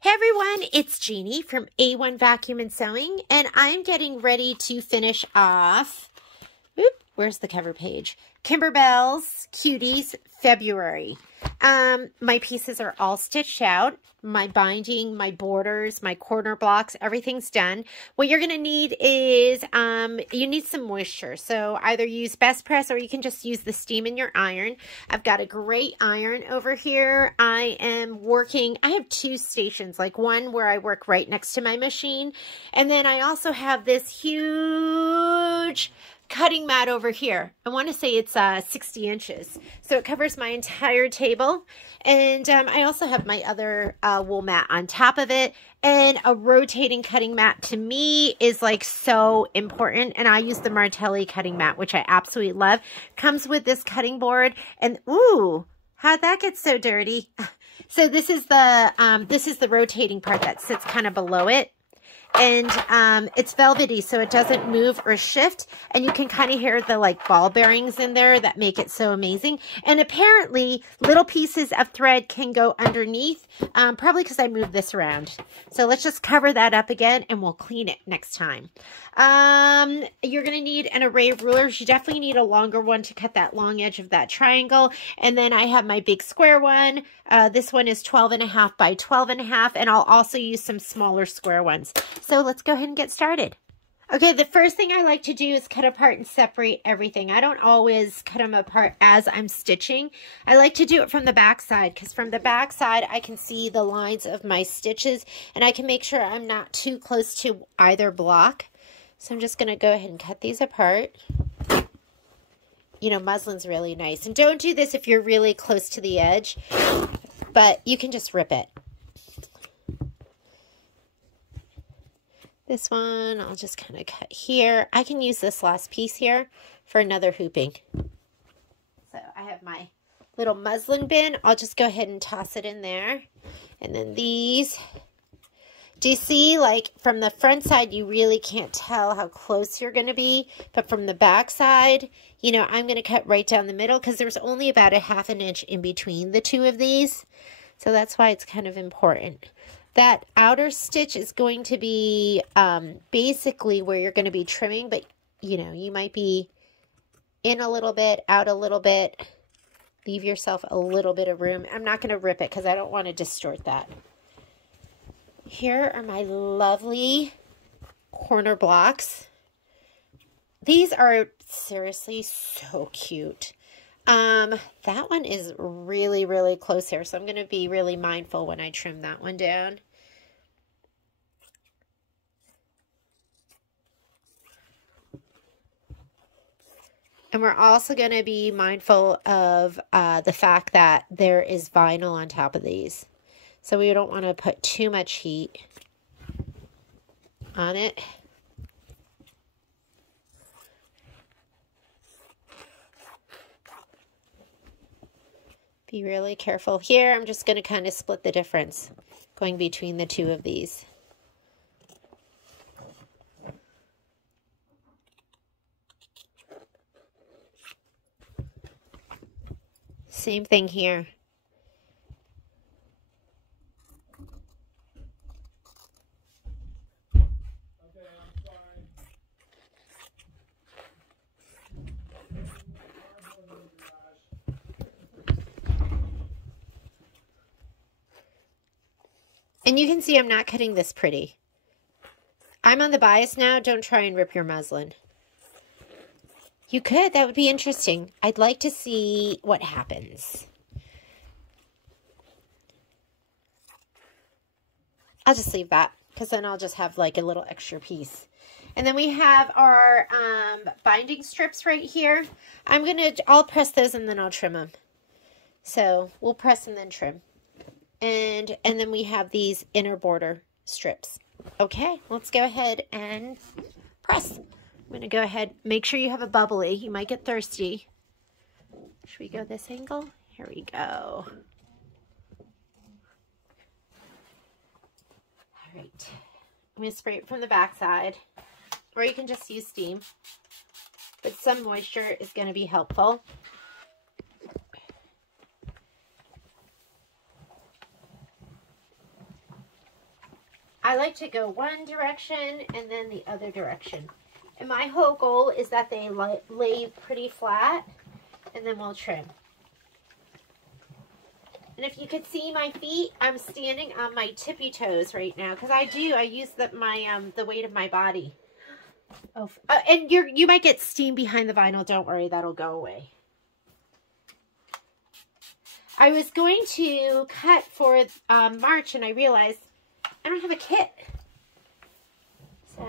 Hey everyone, it's Jeannie from A1 Vacuum and Sewing, and I'm getting ready to finish off, where's the cover page? Kimberbell's Cuties February. My pieces are all stitched out. My binding, my borders, my corner blocks, everything's done. What you're going to need is, you need some moisture. So either use Best Press or you can just use the steam in your iron. I've got a great iron over here. I have two stations, like one where I work right next to my machine. And then I also have this huge cutting mat over here. I want to say it's 60 inches. So it covers my entire table. And I also have my other wool mat on top of it. And a rotating cutting mat to me is like so important. And I use the Martelli cutting mat, which I absolutely love. Comes with this cutting board. And ooh, how'd that get so dirty? So this is the rotating part that sits kind of below it. And it's velvety, so it doesn't move or shift. And you can kind of hear the like ball bearings in there that make it so amazing. And apparently, little pieces of thread can go underneath, probably because I moved this around. So let's just cover that up again, and we'll clean it next time. You're going to need an array of rulers. You definitely need a longer one to cut that long edge of that triangle. And then I have my big square one. This one is 12.5 by 12.5, and I'll also use some smaller square ones. So let's go ahead and get started. Okay, the first thing I like to do is cut apart and separate everything. I don't always cut them apart as I'm stitching. I like to do it from the back side because from the back side I can see the lines of my stitches and I can make sure I'm not too close to either block. So I'm just going to go ahead and cut these apart. You know, muslin's really nice. And don't do this if you're really close to the edge, but you can just rip it. This one, I'll just kind of cut here. I can use this last piece here for another hooping. So I have my little muslin bin. I'll just go ahead and toss it in there. And then these, do you see, like from the front side, you really can't tell how close you're going to be. But from the back side, you know, I'm going to cut right down the middle because there's only about a ½ an inch in between the two of these. So that's why it's kind of important. That outer stitch is going to be basically where you're going to be trimming, but you know, you might be in a little bit, out a little bit. Leave yourself a little bit of room. I'm not going to rip it because I don't want to distort that. Here are my lovely corner blocks. These are seriously so cute. That one is really, really close here, so I'm going to be really mindful when I trim that one down. And we're also going to be mindful of the fact that there is vinyl on top of these. So we don't want to put too much heat on it. Be really careful here. I'm just going to kind of split the difference going between the two of these. Same thing here. And you can see I'm not cutting this pretty. I'm on the bias now. Don't try and rip your muslin. You could. That would be interesting. I'd like to see what happens. I'll just leave that because then I'll just have like a little extra piece. And then we have our binding strips right here. I'll press those and then I'll trim them. So we'll press and then trim. And then we have these inner border strips. Okay, let's go ahead and press. I'm going to go ahead, make sure you have a bubbly. You might get thirsty. Should we go this angle? Here we go. All right. I'm going to spray it from the back side, or you can just use steam. But some moisture is going to be helpful. I like to go one direction and then the other direction. And my whole goal is that they lay pretty flat, and then we'll trim. And if you could see my feet, I'm standing on my tippy toes right now because I use the weight of my body. Oh, and you might get steam behind the vinyl. Don't worry, that'll go away. I was going to cut for March, and I realized I don't have a kit. So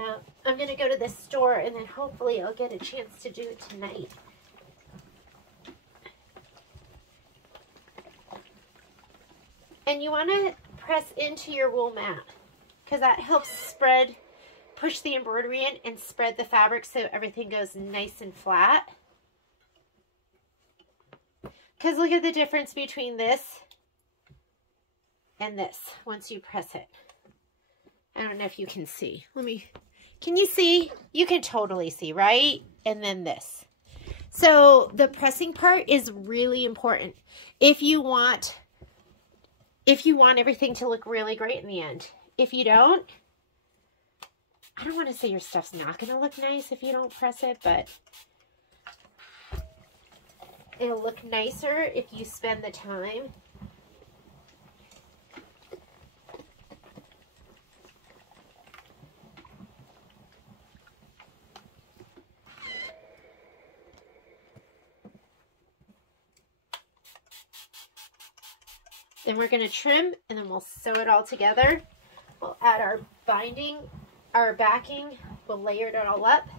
I'm going to go to the store, and then hopefully I'll get a chance to do it tonight. And you want to press into your wool mat because that helps push the embroidery in and spread the fabric so everything goes nice and flat. Because look at the difference between this and this once you press it. I don't know if you can see. Can you see? You can totally see, right? And then this. So the pressing part is really important if you want everything to look really great in the end. If you don't, I don't want to say your stuff's not going to look nice if you don't press it, but it'll look nicer if you spend the time. Then we're going to trim, and then we'll sew it all together. We'll add our binding, our backing. We'll layer it all up.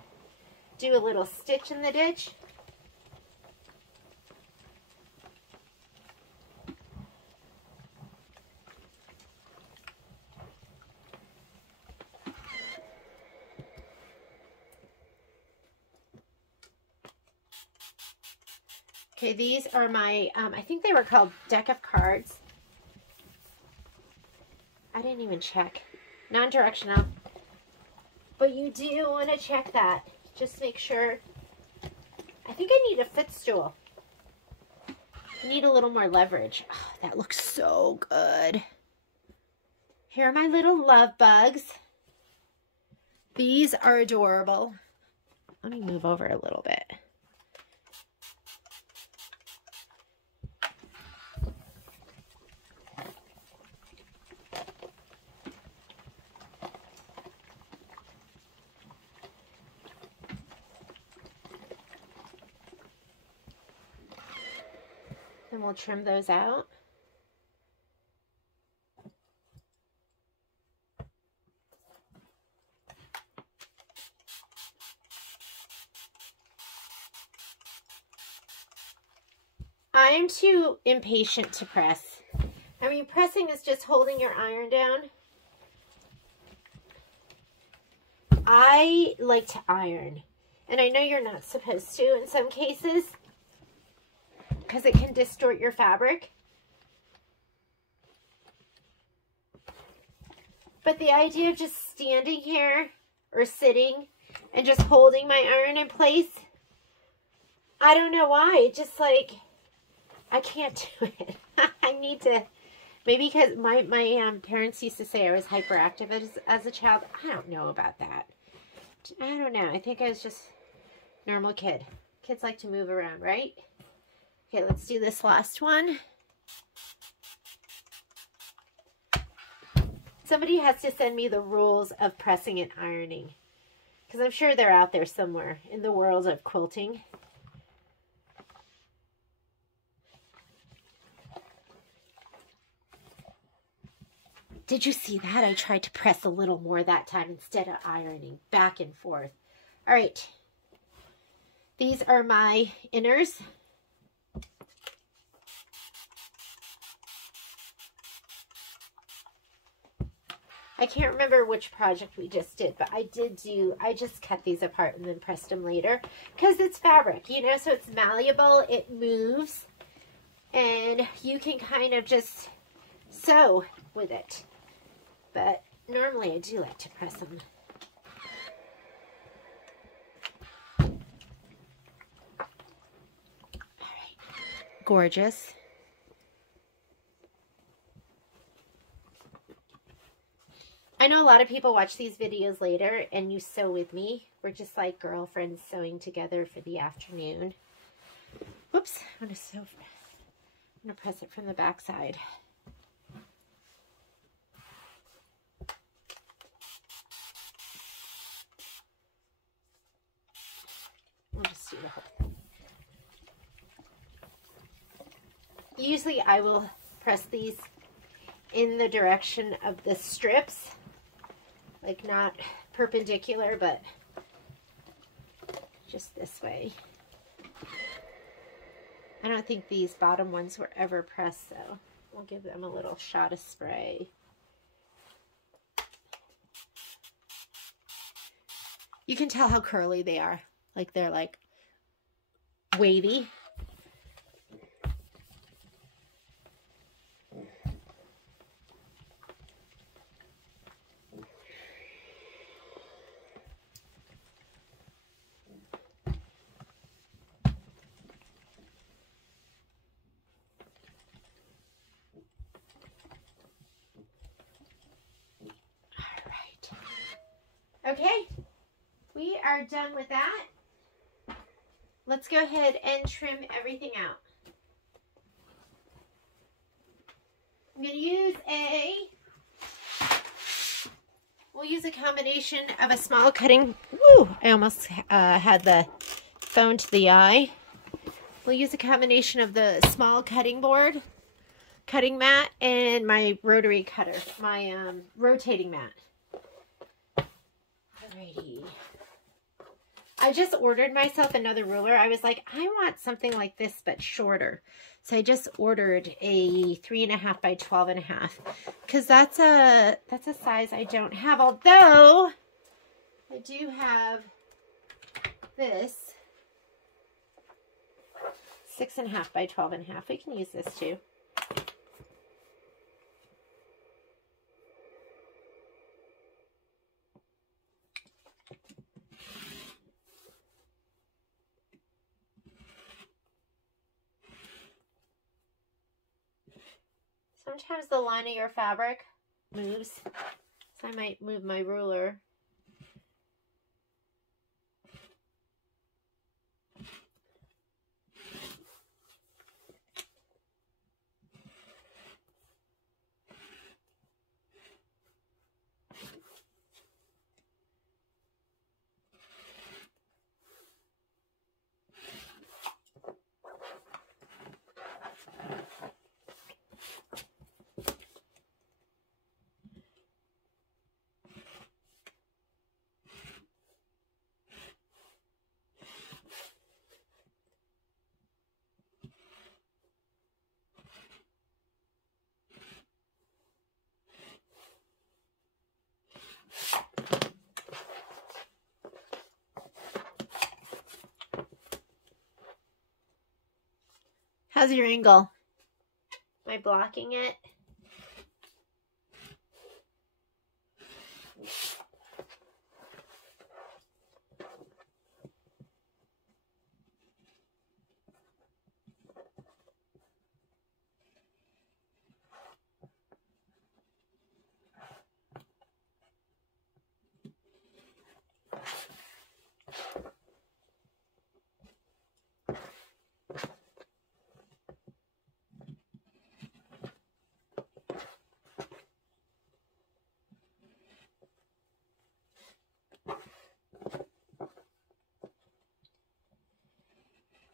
Do a little stitch in the ditch. Okay, these are my, I think they were called deck of cards. I didn't even check. Non-directional. But you do want to check that. Just make sure. I think I need a footstool. I need a little more leverage. Oh, that looks so good. Here are my little love bugs. These are adorable. Let me move over a little bit. Then we'll trim those out. I am too impatient to press. I mean, pressing is just holding your iron down. I like to iron, and I know you're not supposed to in some cases, because it can distort your fabric. But the idea of just standing here or sitting and just holding my iron in place, I don't know why. It just like, I can't do it. I need to, maybe because my parents used to say I was hyperactive as a child. I don't know about that. I don't know. I think I was just a normal kid. Kids like to move around, right? Okay, let's do this last one. Somebody has to send me the rules of pressing and ironing, because I'm sure they're out there somewhere in the world of quilting. Did you see that? I tried to press a little more that time instead of ironing, back and forth. All right. These are my inners. I can't remember which project we just did, but I just cut these apart and then pressed them later because it's fabric, you know, so it's malleable, it moves, and you can kind of just sew with it. But normally I do like to press them. All right, gorgeous. I know a lot of people watch these videos later and you sew with me. We're just like girlfriends sewing together for the afternoon. Whoops, I'm going to press it from the back side. We'll just do the whole thing. Usually I will press these in the direction of the strips, like not perpendicular, but just this way. I don't think these bottom ones were ever pressed, so we'll give them a little shot of spray. You can tell how curly they are. Like they're like wavy. Okay, we are done with that. Let's go ahead and trim everything out. I'm going to we'll use a combination of a small cutting, I almost had the phone to the eye. We'll use a combination of the small cutting mat, and my rotary cutter, my rotating mat. Alrighty. I just ordered myself another ruler. I was like, I want something like this but shorter. So I just ordered a 3.5 by 12.5 because that's a size I don't have. Although I do have this 6.5 by 12.5. We can use this too. Sometimes the line of your fabric moves, so I might move my ruler. How's your angle? Am I blocking it?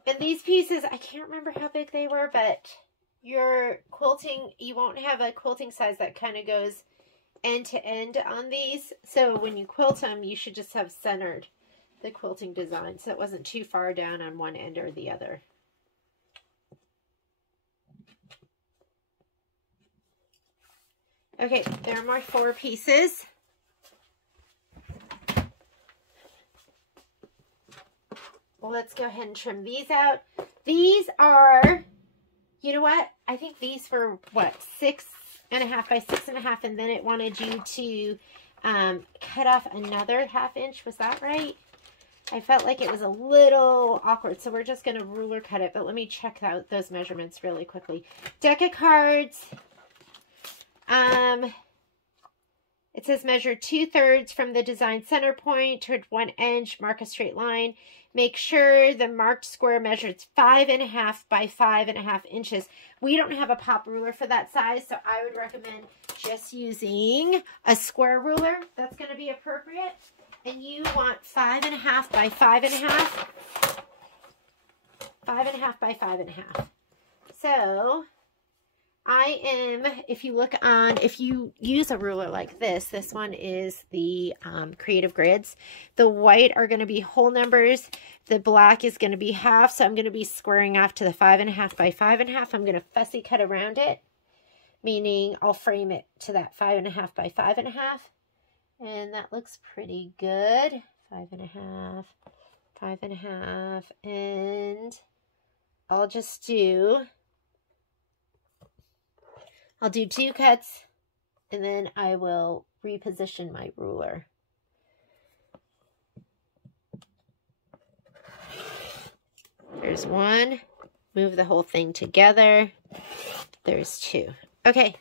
And these pieces, I can't remember how big they were, but your quilting, you won't have a quilting size that kind of goes end to end on these. So when you quilt them, you should just have centered the quilting design so it wasn't too far down on one end or the other. Okay, there are my 4 pieces. Well, let's go ahead and trim these out. These are, you know what? I think these were, what, 6.5 by 6.5, and then it wanted you to cut off another 1/2 inch. Was that right? I felt like it was a little awkward, so we're just going to ruler cut it, but let me check out those measurements really quickly. Deck of cards. It says measure 2/3 from the design center point toward one edge, mark a straight line. Make sure the marked square measures 5.5 by 5.5 inches. We don't have a pop ruler for that size, so I would recommend just using a square ruler. That's going to be appropriate. And you want 5.5 by 5.5. 5.5 by 5.5. So I am, if you use a ruler like this one is the Creative Grids. The white are going to be whole numbers. The black is going to be half. So I'm going to be squaring off to the 5.5 by 5.5. I'm going to fussy cut around it, meaning I'll frame it to that 5.5 by 5.5. And that looks pretty good. 5.5, 5.5. And I'll do 2 cuts, and then I will reposition my ruler. There's 1. Move the whole thing together. There's 2. Okay,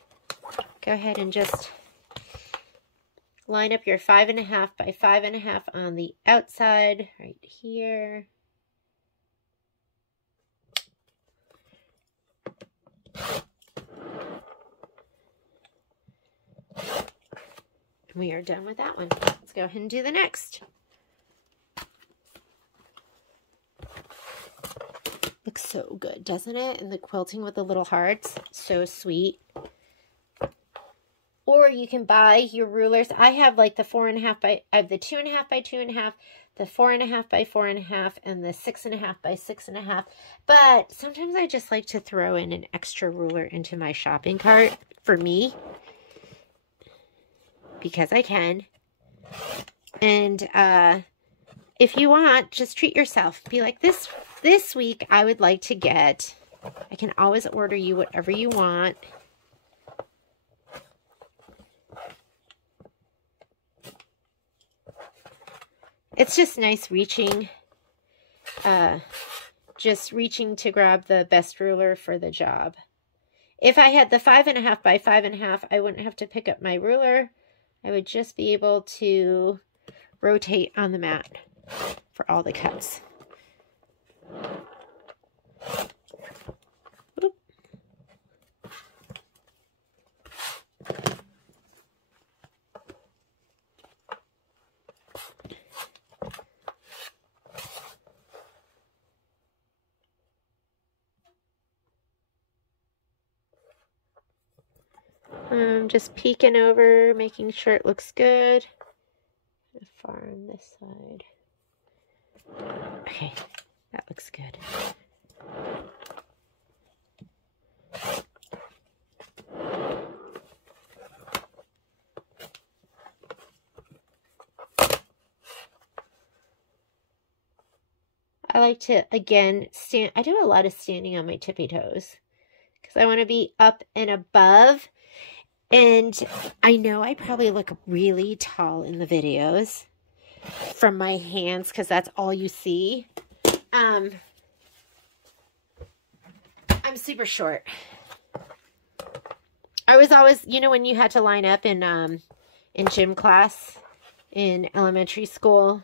go ahead and just line up your 5.5 by 5.5 on the outside right here. We are done with that one. Let's go ahead and do the next. Looks so good, doesn't it? And the quilting with the little hearts, so sweet. Or you can buy your rulers. I have like the 4.5 by, I have the 2.5 by 2.5, the 4.5 by 4.5, and the 6.5 by 6.5. But sometimes I just like to throw in an extra ruler into my shopping cart for me, because I can. And if you want, just treat yourself. Be like, this week I would like to get, I can always order you whatever you want. It's just nice reaching, just reaching to grab the best ruler for the job. If I had the 5.5 by 5.5, I wouldn't have to pick up my ruler. I would just be able to rotate on the mat for all the cuts. Oop. Just peeking over, making sure it looks good. Far on this side. Okay, that looks good. I like to, again, stand. I do a lot of standing on my tippy toes because I want to be up and above. And I know I probably look really tall in the videos from my hands because that's all you see. I'm super short. I was always, you know, when you had to line up in gym class in elementary school,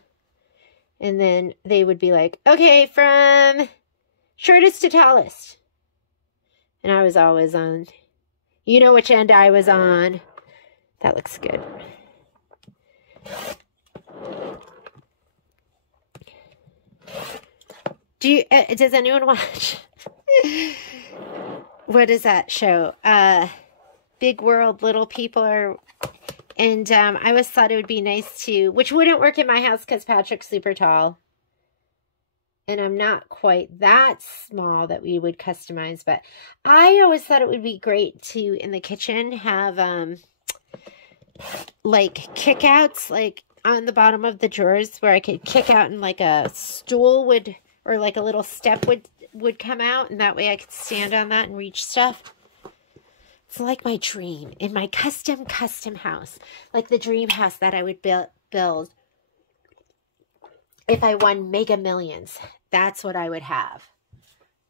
and then they would be like, okay, from shortest to tallest. And I was always on, you know which end I was on. That looks good. Does anyone watch? What is that show? Big World, Little People are, and I always thought it would be nice to, which wouldn't work in my house because Patrick's super tall. And I'm not quite that small that we would customize, but I always thought it would be great to, in the kitchen, have, like, kickouts, like, on the bottom of the drawers where I could kick out and, like, a stool would, or, like, a little step would come out, and that way I could stand on that and reach stuff. It's like my dream in my custom house, like the dream house that I would build if I won Mega Millions. That's what I would have.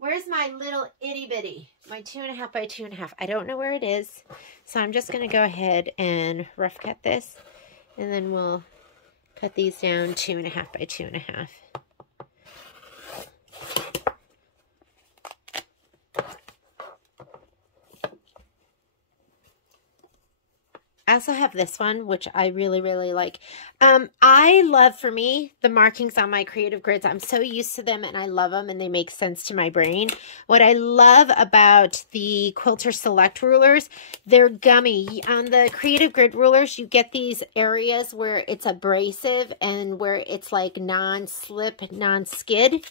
Where's my little itty bitty? My 2.5 by 2.5. I don't know where it is. So I'm just going to go ahead and rough cut this. And then we'll cut these down 2.5 by 2.5. I also have this one, which I really, really like. I love, for me, the markings on my creative grids. I'm so used to them and I love them and they make sense to my brain. What I love about the Quilter Select rulers, they're gummy. On the creative grid rulers, you get these areas where it's abrasive and where it's like non-slip, non-skid.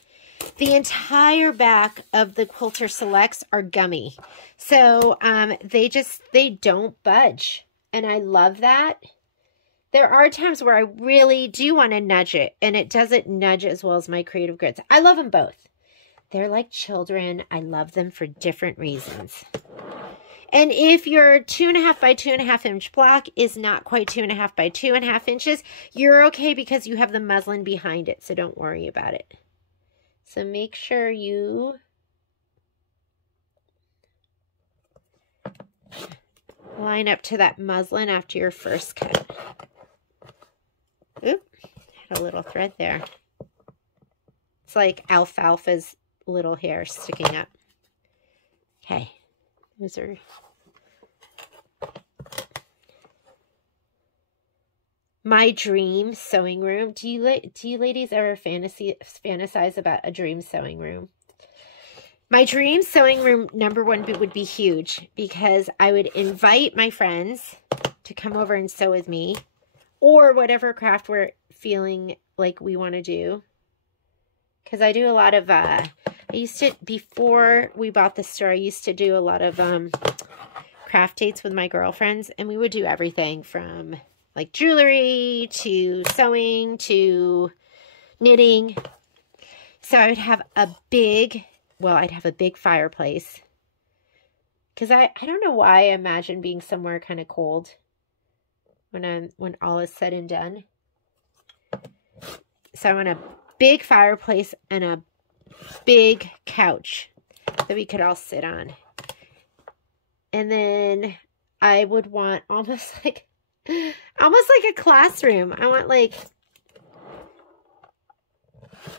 The entire back of the Quilter Selects are gummy. So they don't budge. And I love that. There are times where I really do want to nudge it, and it doesn't nudge as well as my creative grids. I love them both. They're like children. I love them for different reasons. And if your 2.5 by 2.5 inch block is not quite 2.5 by 2.5 inches, you're okay because you have the muslin behind it, so don't worry about it. So make sure you line up to that muslin after your first cut. Oop, had a little thread there. It's like alfalfa's little hair sticking up. Okay, those are... My dream sewing room. Do you ladies ever fantasize about a dream sewing room? My dream sewing room, number one, would be huge because I would invite my friends to come over and sew with me or whatever craft we're feeling like we want to do. Because I do a lot of, I used to, before we bought the store, I used to do a lot of craft dates with my girlfriends, and we would do everything from like jewelry to sewing to knitting. So I would have a big... Well, I'd have a big fireplace because I don't know why I imagine being somewhere kind of cold when all is said and done. So I want a big fireplace and a big couch that we could all sit on. And then I would want almost like a classroom. I want like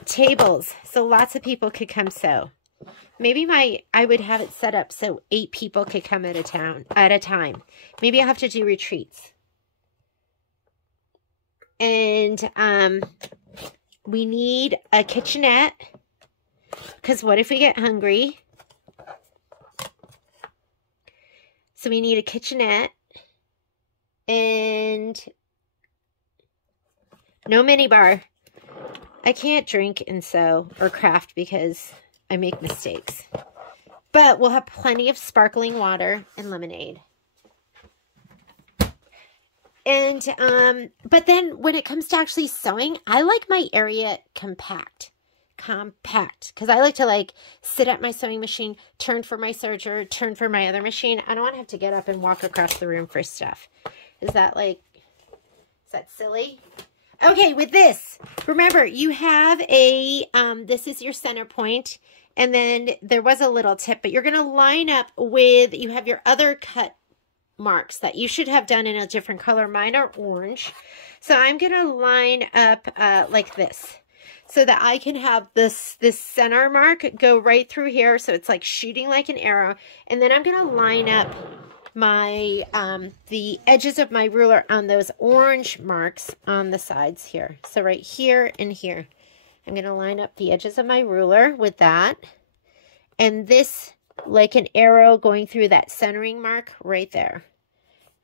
tables so lots of people could come sew. Maybe I would have it set up so 8 people could come at a time. Maybe I'll have to do retreats. And we need a kitchenette because what if we get hungry? So we need a kitchenette and no mini bar. I can't drink and sew or craft because I make mistakes. But we'll have plenty of sparkling water and lemonade. And, but then when it comes to actually sewing, I like my area compact. Because I like to like sit at my sewing machine, turn for my serger, turn for my other machine. I don't want to have to get up and walk across the room for stuff. Is that silly? Okay, with this, remember you have a, this is your center point, and then there was a little tip, but you're going to line up with, you have your other cut marks that you should have done in a different color. Mine are orange. So I'm going to line up like this so that I can have this center mark go right through here. So it's like shooting like an arrow. And then I'm going to line up my the edges of my ruler on those orange marks on the sides here. So right here and here. I'm going to line up the edges of my ruler with that. And this like an arrow going through that centering mark right there.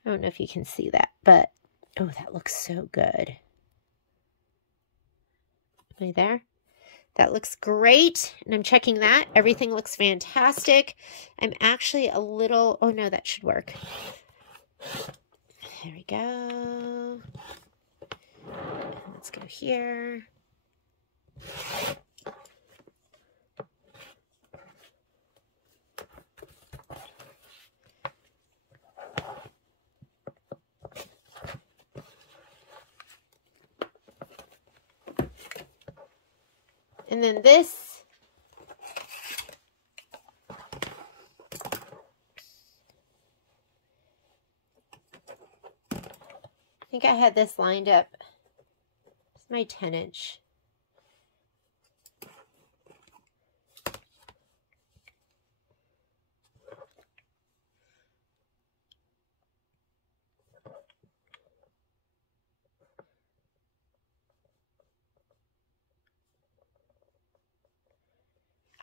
I don't know if you can see that, but oh, that looks so good. Am I there? That looks great. And I'm checking that. Everything looks fantastic. I'm actually a little, oh no, that should work. There we go. Let's go here. And then this think I had this lined up. It's my 10-inch.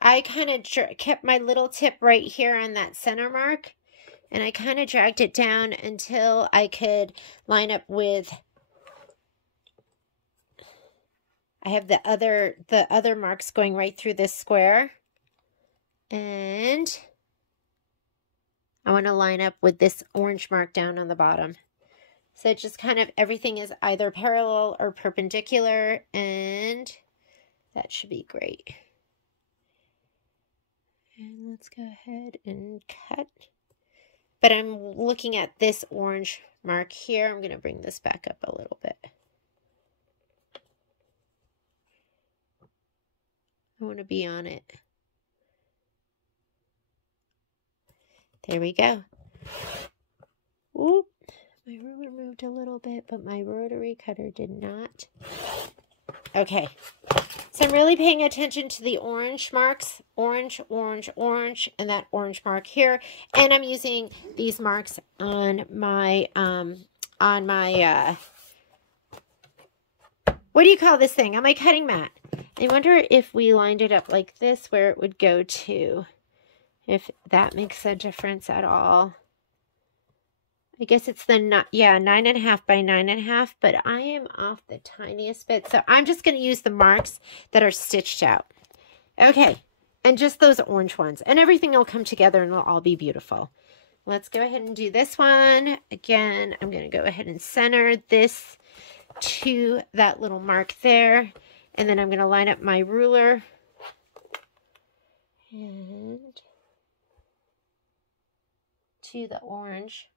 I kind of kept my little tip right here on that center mark, and I kind of dragged it down until I could line up with, I have the other marks going right through this square, and I want to line up with this orange mark down on the bottom. So it just kind of, everything is either parallel or perpendicular, and that should be great. And let's go ahead and cut. But I'm looking at this orange mark here. I'm going to bring this back up a little bit. I want to be on it. There we go. Oop. My ruler moved a little bit, but my rotary cutter did not. Okay. So I'm really paying attention to the orange marks. Orange, orange, orange, and that orange mark here. And I'm using these marks on my, what do you call this thing? On my cutting mat. I wonder if we lined it up like this, where it would go to. If that makes a difference at all. I guess it's the, 9.5 by 9.5, but I am off the tiniest bit. So I'm just going to use the marks that are stitched out. Okay, and just those orange ones. And everything will come together and it'll all be beautiful. Let's go ahead and do this one. Again, I'm going to go ahead and center this to that little mark there. And then I'm going to line up my ruler. And to the orange.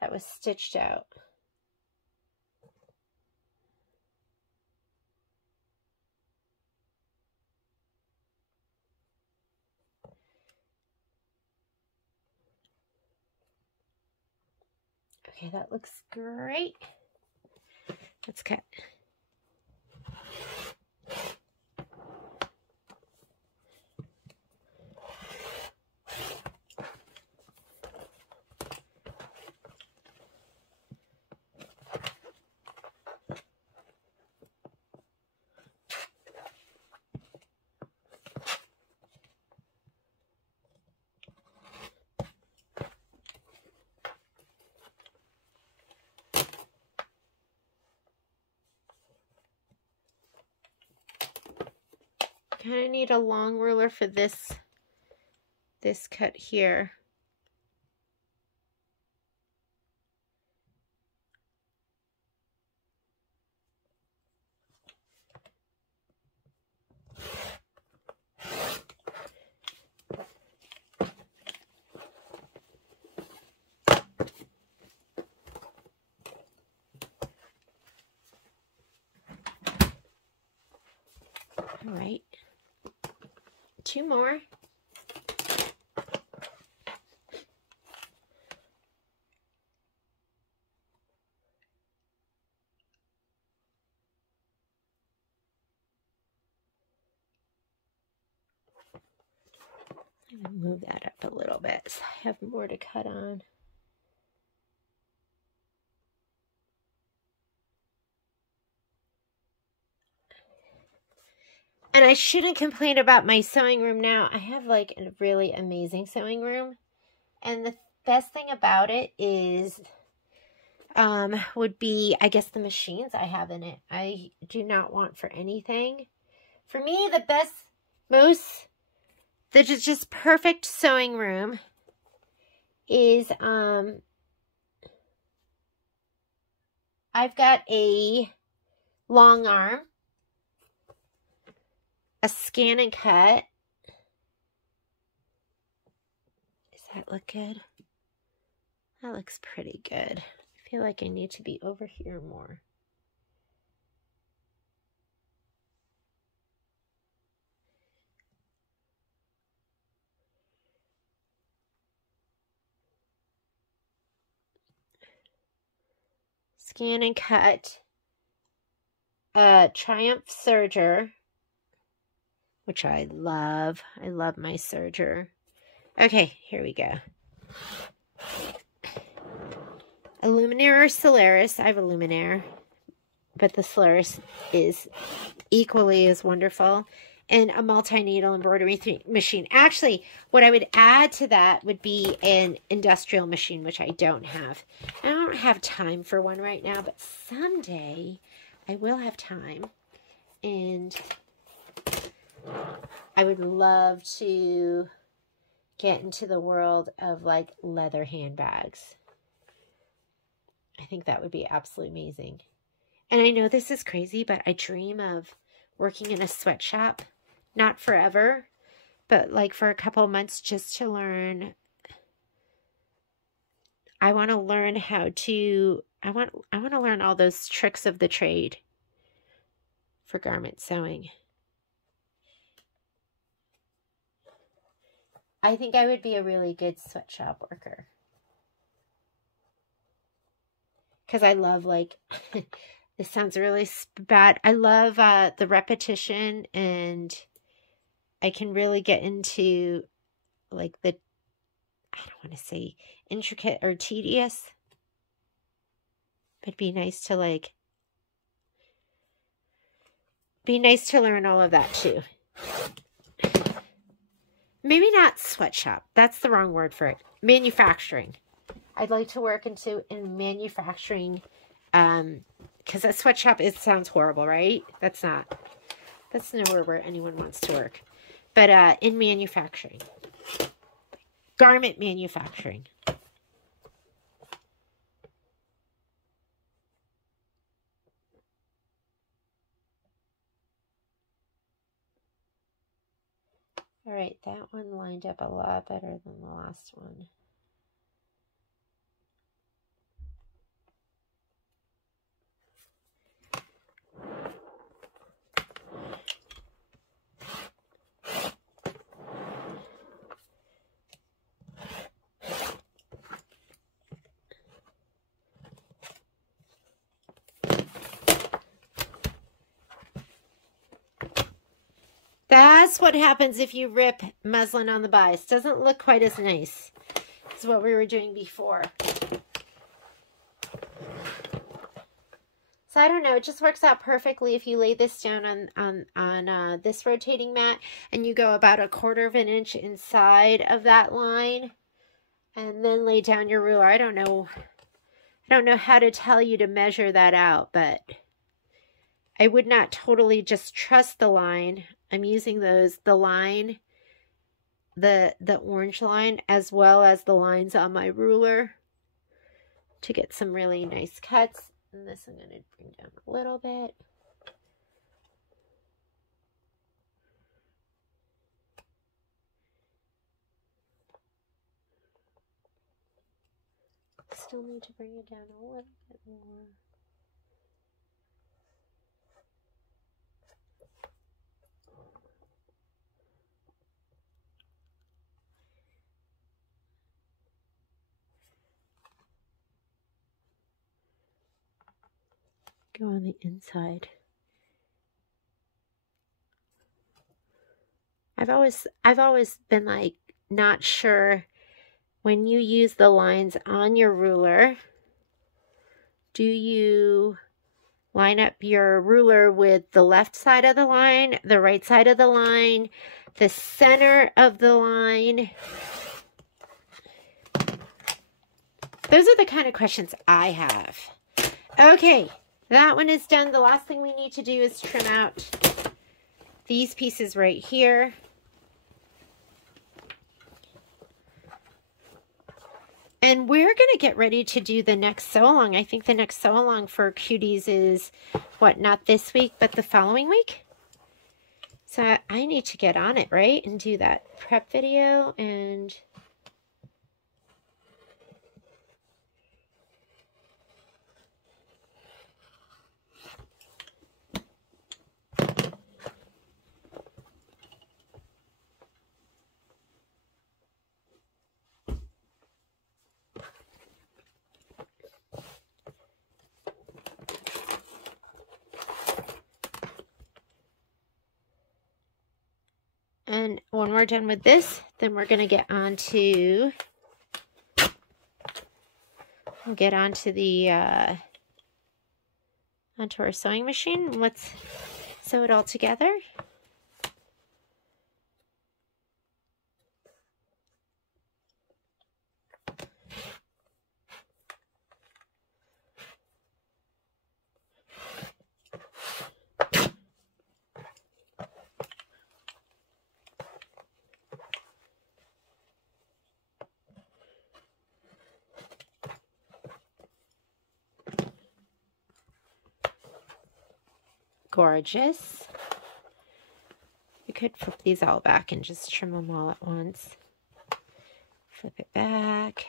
That was stitched out. Okay, that looks great. Let's cut. Kind of need a long ruler for this cut here. All right. 2 more. I'm going to move that up a little bit so I have more to cut on. And I shouldn't complain about my sewing room now. I have like a really amazing sewing room. And the best thing about it is, would be, I guess, the machines I have in it. I do not want for anything. For me, the best, the just perfect sewing room is, I've got a long arm, a scan and cut. Does that look good? That looks pretty good. I feel like I need to be over here more. Scan and cut a Triumph serger, which I love. I love my serger. Okay, here we go. A Luminaire or Solaris. I have a Luminaire, but the Solaris is equally as wonderful. And a multi-needle embroidery machine. Actually, what I would add to that would be an industrial machine, which I don't have. I don't have time for one right now, but someday I will have time. And I would love to get into the world of like leather handbags. I think that would be absolutely amazing. And I know this is crazy, but I dream of working in a sweatshop. Not forever, but like for a couple of months just to learn. I want to learn how to, I want to learn all those tricks of the trade for garment sewing. I think I would be a really good sweatshop worker. Because I love like, this sounds really bad. I love the repetition, and I can really get into like the, I don't want to say intricate or tedious, but it'd be nice to like, be nice to learn all of that too. Maybe not sweatshop. That's the wrong word for it. Manufacturing. I'd like to work in manufacturing, because a sweatshop, it sounds horrible, right? That's nowhere where anyone wants to work. But in manufacturing. Garment manufacturing. All right, that one lined up a lot better than the last one. That's what happens if you rip muslin on the bias. Doesn't look quite as nice as what we were doing before. So I don't know, it just works out perfectly if you lay this down on this rotating mat and you go about 1/4 of an inch inside of that line and then lay down your ruler. I don't know how to tell you to measure that out, but I would not totally just trust the line. I'm using the line, the orange line, as well as the lines on my ruler to get some really nice cuts. And this I'm going to bring down a little bit. Still need to bring it down a little bit more. Go on the inside. I've always been like not sure when you use the lines on your ruler, do you line up your ruler with the left side of the line, the right side of the line, the center of the line? Those are the kind of questions I have. Okay. That one is done. The last thing we need to do is trim out these pieces right here. And we're going to get ready to do the next sew-along. I think the next sew-along for Cuties is, what, not this week, but the following week? So I need to get on it, right? And do that prep video and... And when we're done with this, then we're going to get onto the onto our sewing machine. Let's sew it all together. Gorgeous. You could flip these all back and just trim them all at once. Flip it back.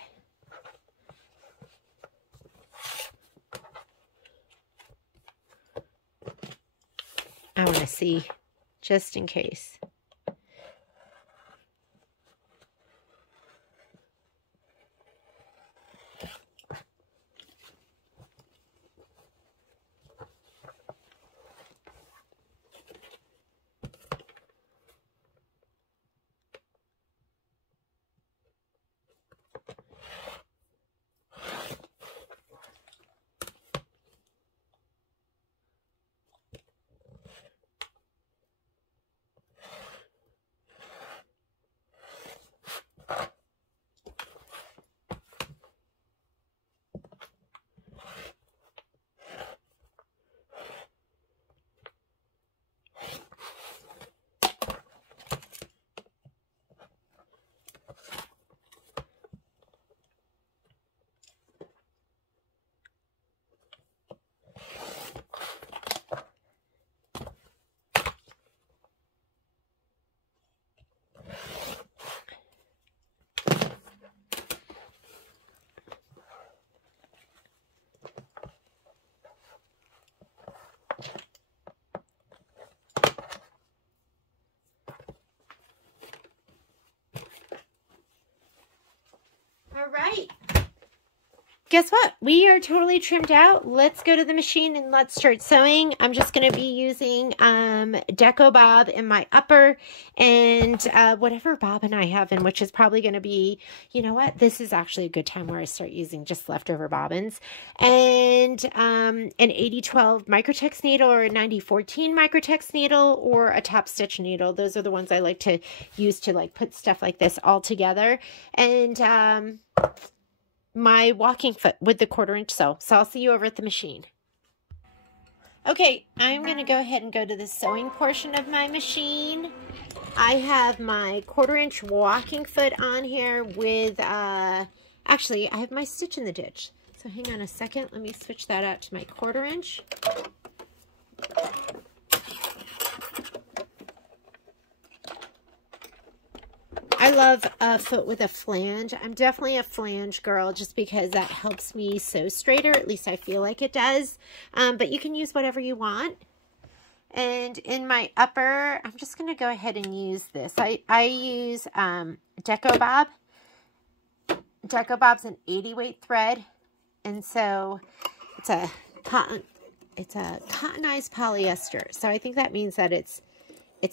I want to see, just in case. All right. Guess what? We are totally trimmed out. Let's go to the machine and let's start sewing. I'm just going to be using Deco Bob in my upper and whatever bobbin I have in, which is probably going to be, you know what? This is actually a good time where I start using just leftover bobbins. And an 8012 Microtex needle or a 9014 Microtex needle or a top stitch needle. Those are the ones I like to use to like put stuff like this all together. And my walking foot with the 1/4 inch sew. So I'll see you over at the machine. Okay, I'm going to go ahead and go to the sewing portion of my machine. I have my 1/4 inch walking foot on here with, actually, I have my stitch in the ditch. So hang on a second. Let me switch that out to my 1/4 inch. I love a foot with a flange. I'm definitely a flange girl just because that helps me sew straighter. At least I feel like it does. But you can use whatever you want. And in my upper, I'm just going to go ahead and use this. I use Deco Bob. Deco Bob's an 80 weight thread. And so it's a cottonized polyester. So I think that means that it's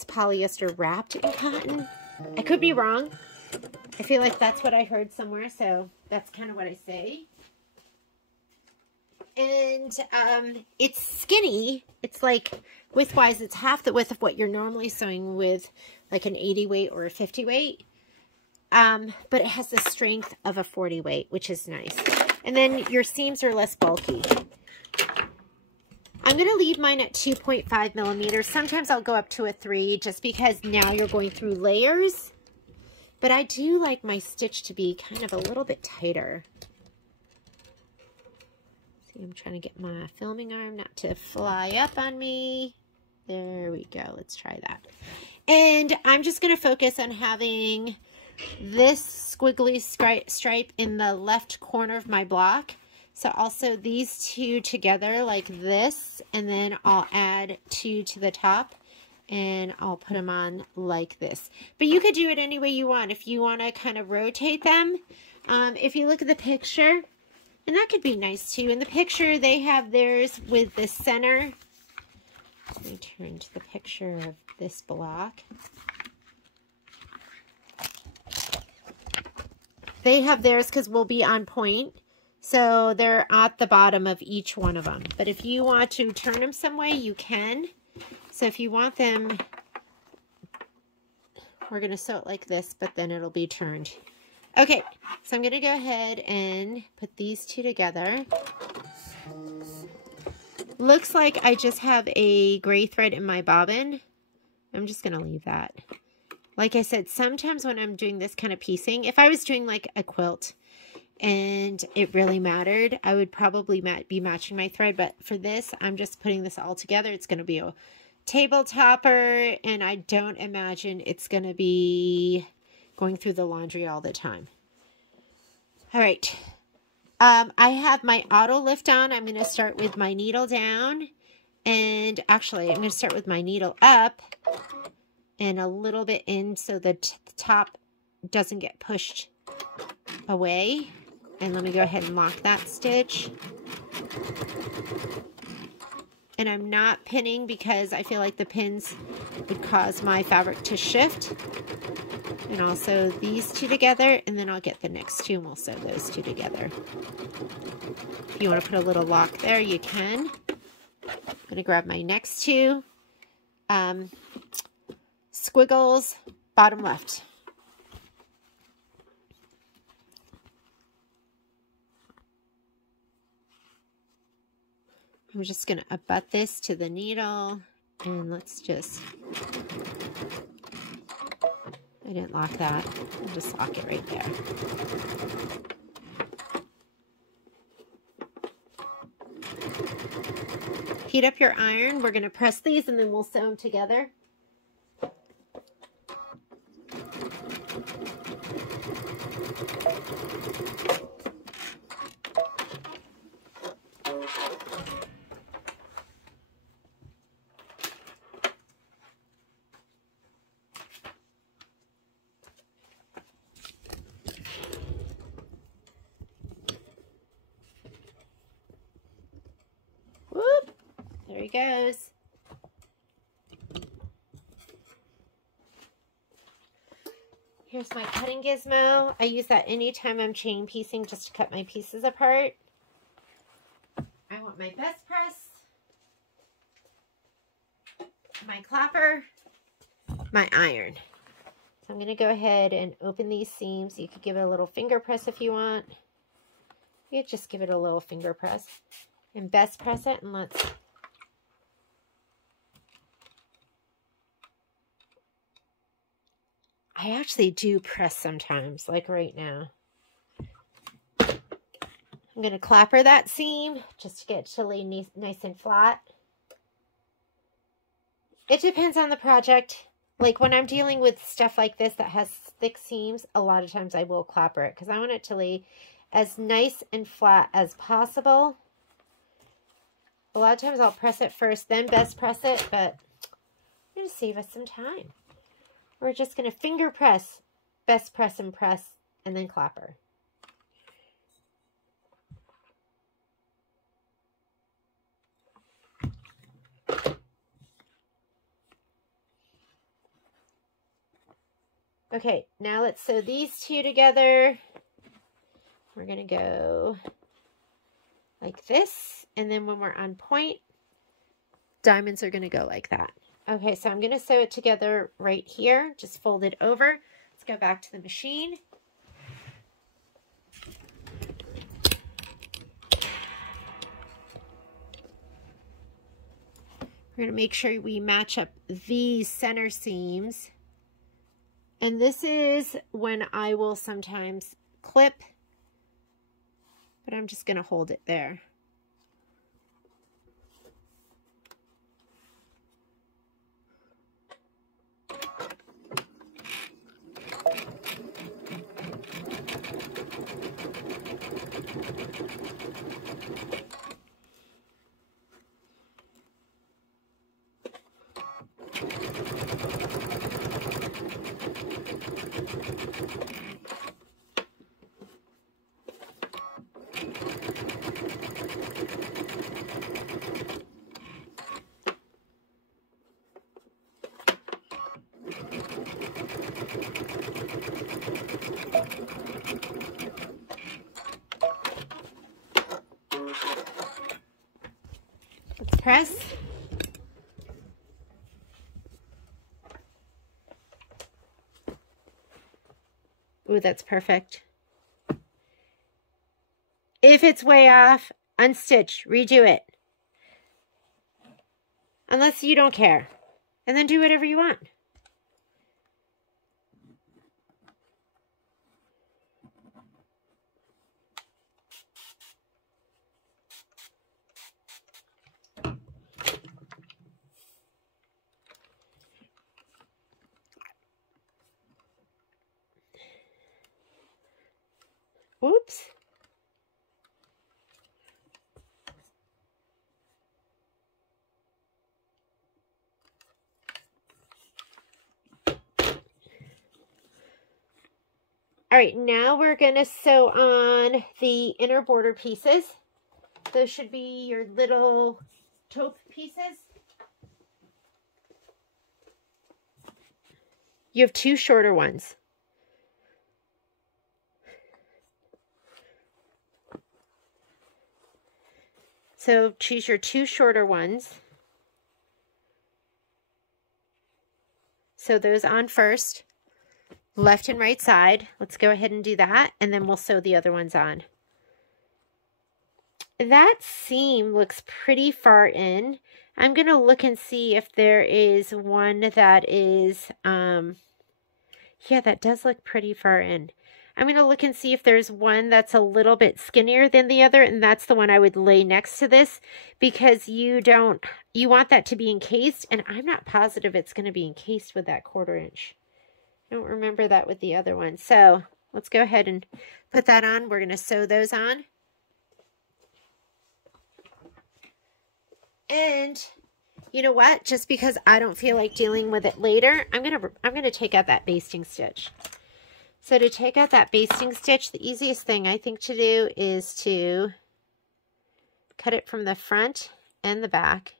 polyester wrapped in cotton. I could be wrong. I feel like that's what I heard somewhere, so that's kind of what I say. And it's skinny. It's like, width-wise, it's half the width of what you're normally sewing with, like an 80 weight or a 50 weight. But it has the strength of a 40 weight, which is nice. And then your seams are less bulky. I'm going to leave mine at 2.5 millimeters. Sometimes I'll go up to a 3 just because now you're going through layers. But I do like my stitch to be kind of a little bit tighter. See, I'm trying to get my filming arm not to fly up on me. There we go. Let's try that. And I'm just going to focus on having this squiggly stripe in the left corner of my block. So also these two together like this, and then I'll add 2 to the top and I'll put them on like this. But you could do it any way you want. If you want to kind of rotate them, if you look at the picture, and that could be nice too. In the picture, they have theirs with the center. Let me turn to the picture of this block. They have theirs because we'll be on point. So they're at the bottom of each one of them. But if you want to turn them some way, you can. So if you want them, we're going to sew it like this, but then it'll be turned. Okay, so I'm going to go ahead and put these two together. Looks like I just have a gray thread in my bobbin. I'm just going to leave that. Like I said, sometimes when I'm doing this kind of piecing, if I was doing like a quilt and it really mattered, I would probably be matching my thread. But for this, I'm just putting this all together. It's going to be a table topper, and I don't imagine it's going to be going through the laundry all the time. All right. I have my auto lift on. I'm going to start with my needle down, and actually I'm going to start with my needle up and a little bit in so the top doesn't get pushed away. And let me go ahead and lock that stitch. And I'm not pinning because I feel like the pins would cause my fabric to shift. And I'll sew these two together, and then I'll get the next two and we'll sew those two together. If you want to put a little lock there, you can. I'm going to grab my next two. Squiggles, bottom left. I'm just going to abut this to the needle, and let's just, I didn't lock that, I'll just lock it right there. Heat up your iron. We're going to press these and then we'll sew them together. Whoop, there he goes. Here's my cutting gizmo. I use that anytime I'm chain piecing just to cut my pieces apart. I want my best press, my clapper, my iron. So I'm going to go ahead and open these seams. You could give it a little finger press if you want. You could just give it a little finger press. And best press it, and let's I actually do press sometimes, like right now. I'm going to clapper that seam just to get it to lay nice and flat. It depends on the project. Like when I'm dealing with stuff like this that has thick seams, a lot of times I will clapper it because I want it to lay as nice and flat as possible. A lot of times I'll press it first, then best press it, but I'm going to save us some time. We're just going to finger press, best press, and then clapper. Okay, now let's sew these two together. We're going to go like this, and then when we're on point, diamonds are going to go like that. Okay, so I'm going to sew it together right here, just fold it over. Let's go back to the machine. We're going to make sure we match up these center seams. And this is when I will sometimes clip, but I'm just going to hold it there. Let's press. Ooh, that's perfect. If it's way off, unstitch, redo it. Unless you don't care. And then do whatever you want. Oops. All right, now we're going to sew on the inner border pieces. Those should be your little taupe pieces. You have two shorter ones. So choose your two shorter ones. Sew those on first, left and right side. Let's go ahead and do that, and then we'll sew the other ones on. That seam looks pretty far in. I'm going to look and see if there is one that is, yeah, that does look pretty far in. I'm going to look and see if there's one that's a little bit skinnier than the other, and that's the one I would lay next to this, because you want that to be encased, and I'm not positive it's going to be encased with that 1/4 inch. I don't remember that with the other one. So let's go ahead and put that on. We're going to sew those on. And you know what? Just because I don't feel like dealing with it later, I'm going to take out that basting stitch. So to take out that basting stitch, the easiest thing I think to do is to cut it from the front and the back.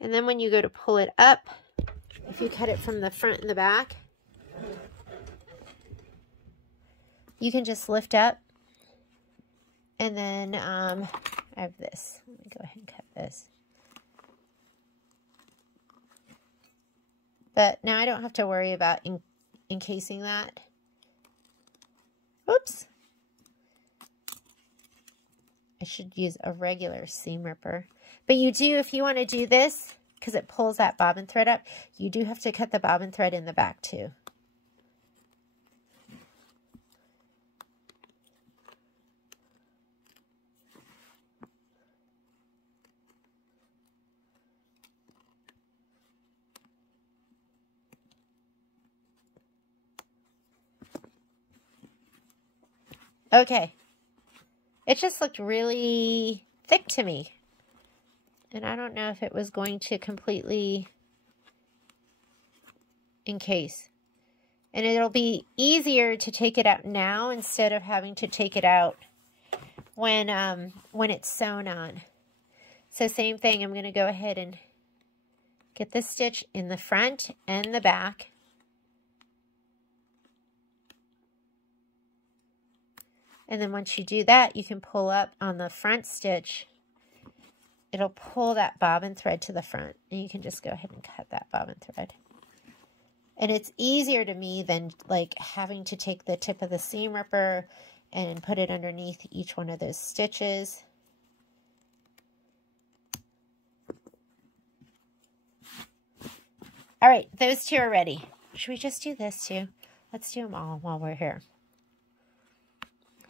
And then when you go to pull it up, if you cut it from the front and the back, you can just lift up. And then I have this. Let me go ahead and cut this. But now I don't have to worry about encasing that. Oops. I should use a regular seam ripper. But you do, if you want to do this, because it pulls that bobbin thread up, you do have to cut the bobbin thread in the back too. Okay, it just looked really thick to me, and I don't know if it was going to completely encase. And it'll be easier to take it out now instead of having to take it out when it's sewn on. So same thing, I'm going to go ahead and get this stitch in the front and the back. And then once you do that, you can pull up on the front stitch. It'll pull that bobbin thread to the front, and you can just go ahead and cut that bobbin thread. And it's easier to me than like having to take the tip of the seam ripper and put it underneath each one of those stitches. All right, those two are ready. Should we just do this too? Let's do them all while we're here.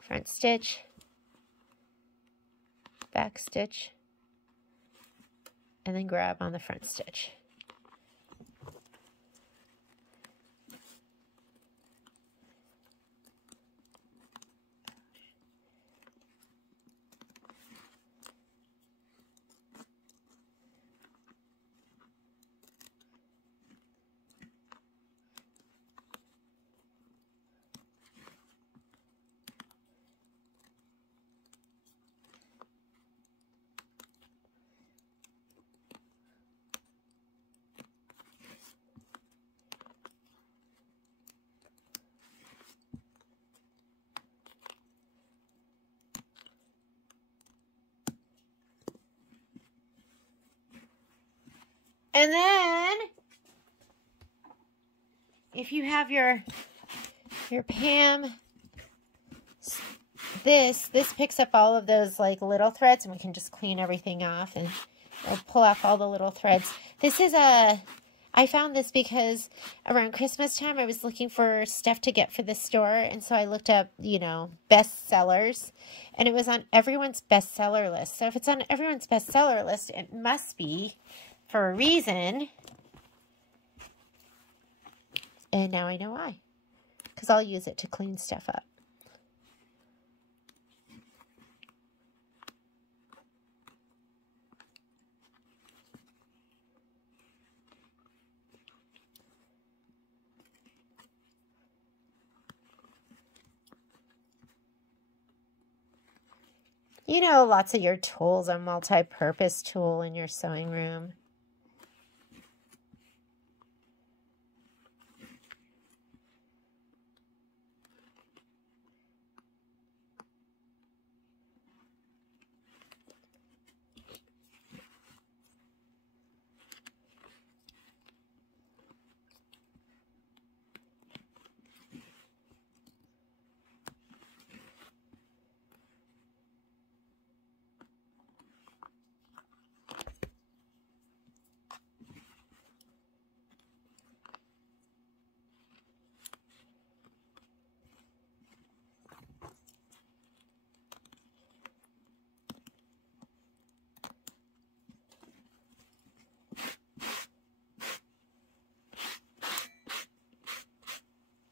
Front stitch, back stitch, and then grab on the front stitch. And then if you have your Pam, this picks up all of those like little threads, and we can just clean everything off and it'll pull off all the little threads. This is I found this because around Christmas time I was looking for stuff to get for the store, and so I looked up, you know, best sellers, and it was on everyone's bestseller list. So if it's on everyone's bestseller list, it must be for a reason. And now I know why. Because I'll use it to clean stuff up. You know, lots of your tools are multi-purpose tool in your sewing room.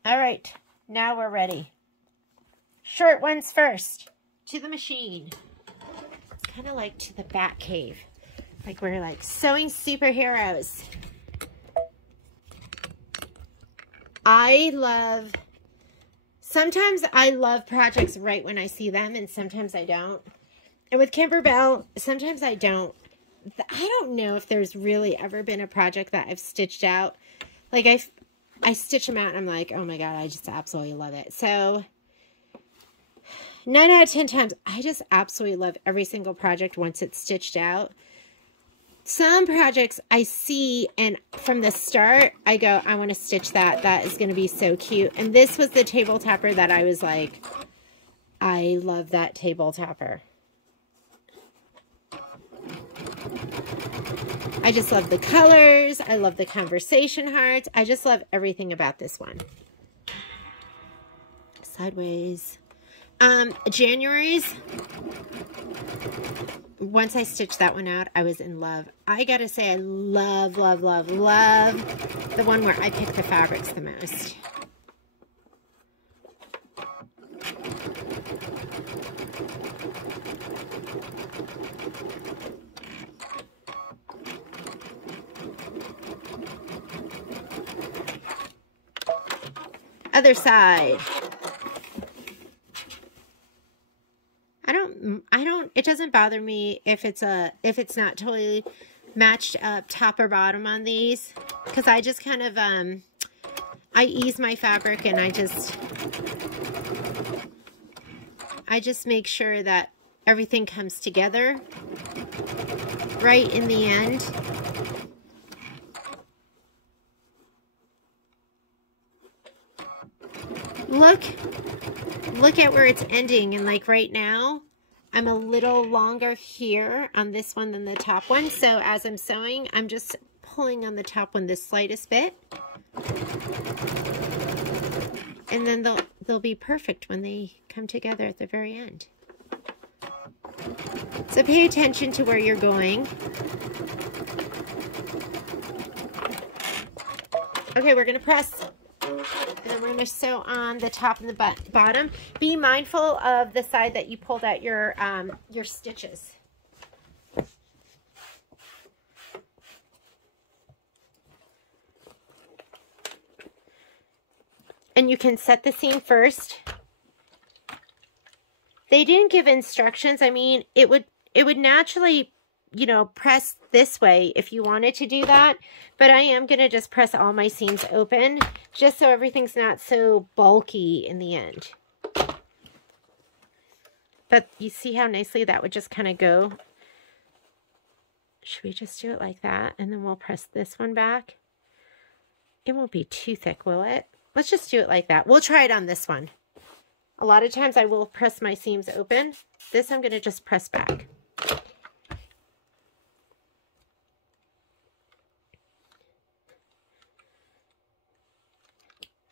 All right, now we're ready. Short ones first, to the machine. It's kind of like to the bat cave. Like we're like sewing superheroes. Sometimes I love projects right when I see them, and sometimes I don't. And with Kimberbell, sometimes I don't. I don't know if there's really ever been a project that I've stitched out. Like I stitch them out and I'm like, oh my God, I just absolutely love it. So 9 out of 10 times, I just absolutely love every single project once it's stitched out. Some projects I see and from the start, I go, I want to stitch that. That is going to be so cute. And this was the table topper that I was like, I love that table topper. I just love the colors. I love the conversation hearts. I just love everything about this one. Sideways. January's. Once I stitched that one out, I was in love. I gotta say, I love, love, love, love the one where I pick the fabrics the most. Other side. It doesn't bother me if it's not totally matched up top or bottom on these, because I just kind of, I ease my fabric and I just make sure that everything comes together right in the end. Look at where it's ending, and like right now I'm a little longer here on this one than the top one, so as I'm sewing I'm just pulling on the top one the slightest bit, and then they'll be perfect when they come together at the very end. So pay attention to where you're going. Okay, we're gonna press. And then we're going to sew on the top and the bottom. Be mindful of the side that you pulled out your stitches. And you can set the seam first. They didn't give instructions. I mean, it would naturally, you know, press this way if you wanted to do that, but I am going to just press all my seams open just so everything's not so bulky in the end. But you see how nicely that would just kind of go Should we just do it like that? And then we'll press this one back. It won't be too thick, will it? Let's just do it like that. We'll try it on this one. A lot of times I will press my seams open. This I'm going to just press back.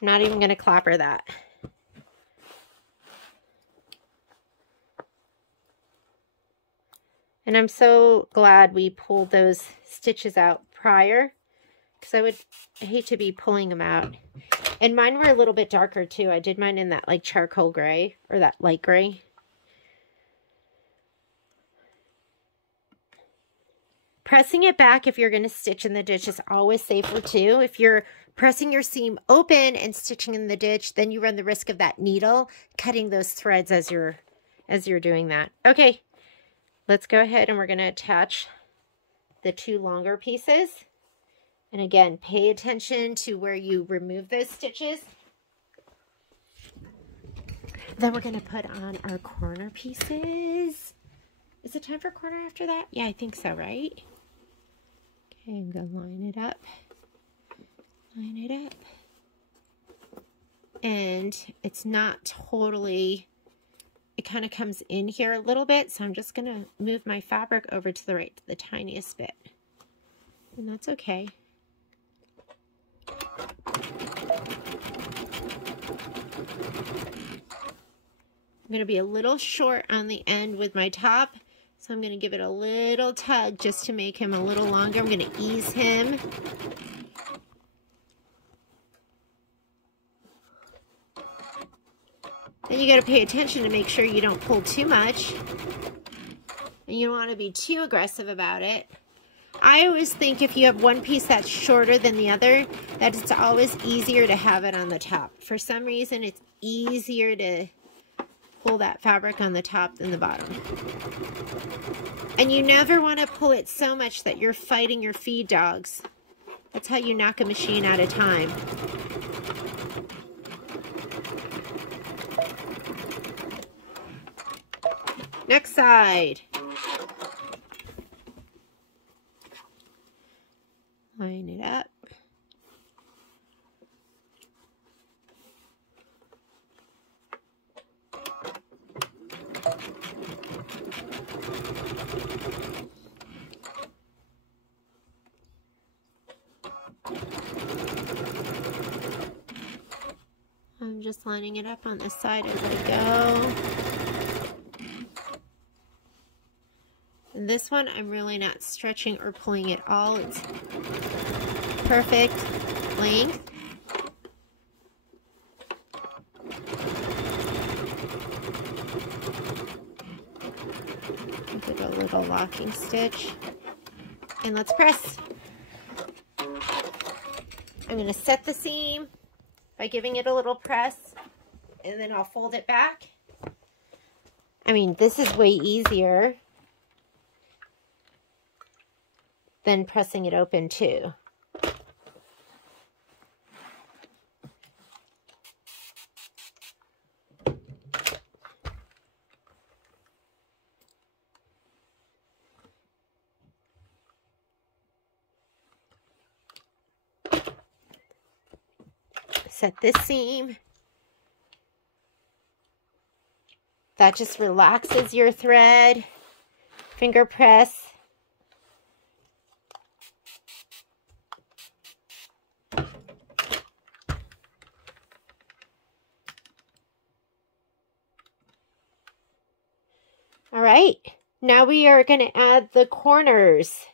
I'm not even going to clapper that. And I'm so glad we pulled those stitches out prior, because I hate to be pulling them out. And mine were a little bit darker too. I did mine in that like charcoal gray, or that light gray. Pressing it back if you're going to stitch in the ditch is always safer too. If you're pressing your seam open and stitching in the ditch, then you run the risk of that needle cutting those threads as you're doing that. Okay, let's go ahead and we're going to attach the two longer pieces. And again, pay attention to where you remove those stitches. Then we're going to put on our corner pieces. Is it time for corner after that? Yeah, I think so, right? Okay, I'm going to line it up. Line it up. And it's not totally, it kind of comes in here a little bit, so I'm just going to move my fabric over to the right, the tiniest bit. And that's okay. I'm going to be a little short on the end with my top, so I'm going to give it a little tug just to make him a little longer. I'm going to ease him. Then you got to pay attention to make sure you don't pull too much. And you don't want to be too aggressive about it. I always think if you have one piece that's shorter than the other, that it's always easier to have it on the top. For some reason, it's easier to pull that fabric on the top than the bottom. And you never want to pull it so much that you're fighting your feed dogs. That's how you knock a machine out of time. Next side. Line it up. I'm just lining it up on this side as I go. And this one, I'm really not stretching or pulling at all. It's perfect length. Give it a little locking stitch. And let's press. I'm going to set the seam by giving it a little press, and then I'll fold it back. I mean, this is way easier than pressing it open too. Set this seam. That just relaxes your thread. Finger press. All right, now we are going to add the corners.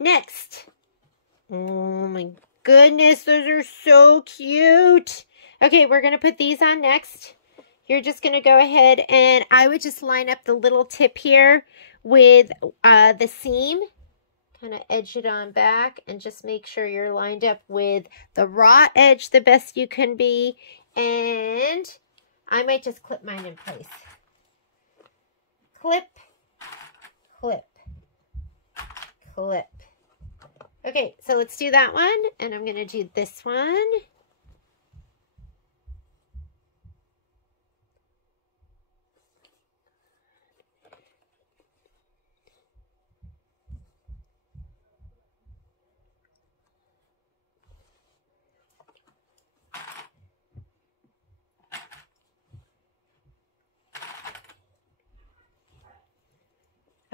Next. Oh my goodness, those are so cute. Okay, we're going to put these on next. You're just going to go ahead and I would just line up the little tip here with the seam. Kind of edge it on back and just make sure you're lined up with the raw edge the best you can be. And I might just clip mine in place. Clip, clip, clip. Okay, so let's do that one, and I'm going to do this one.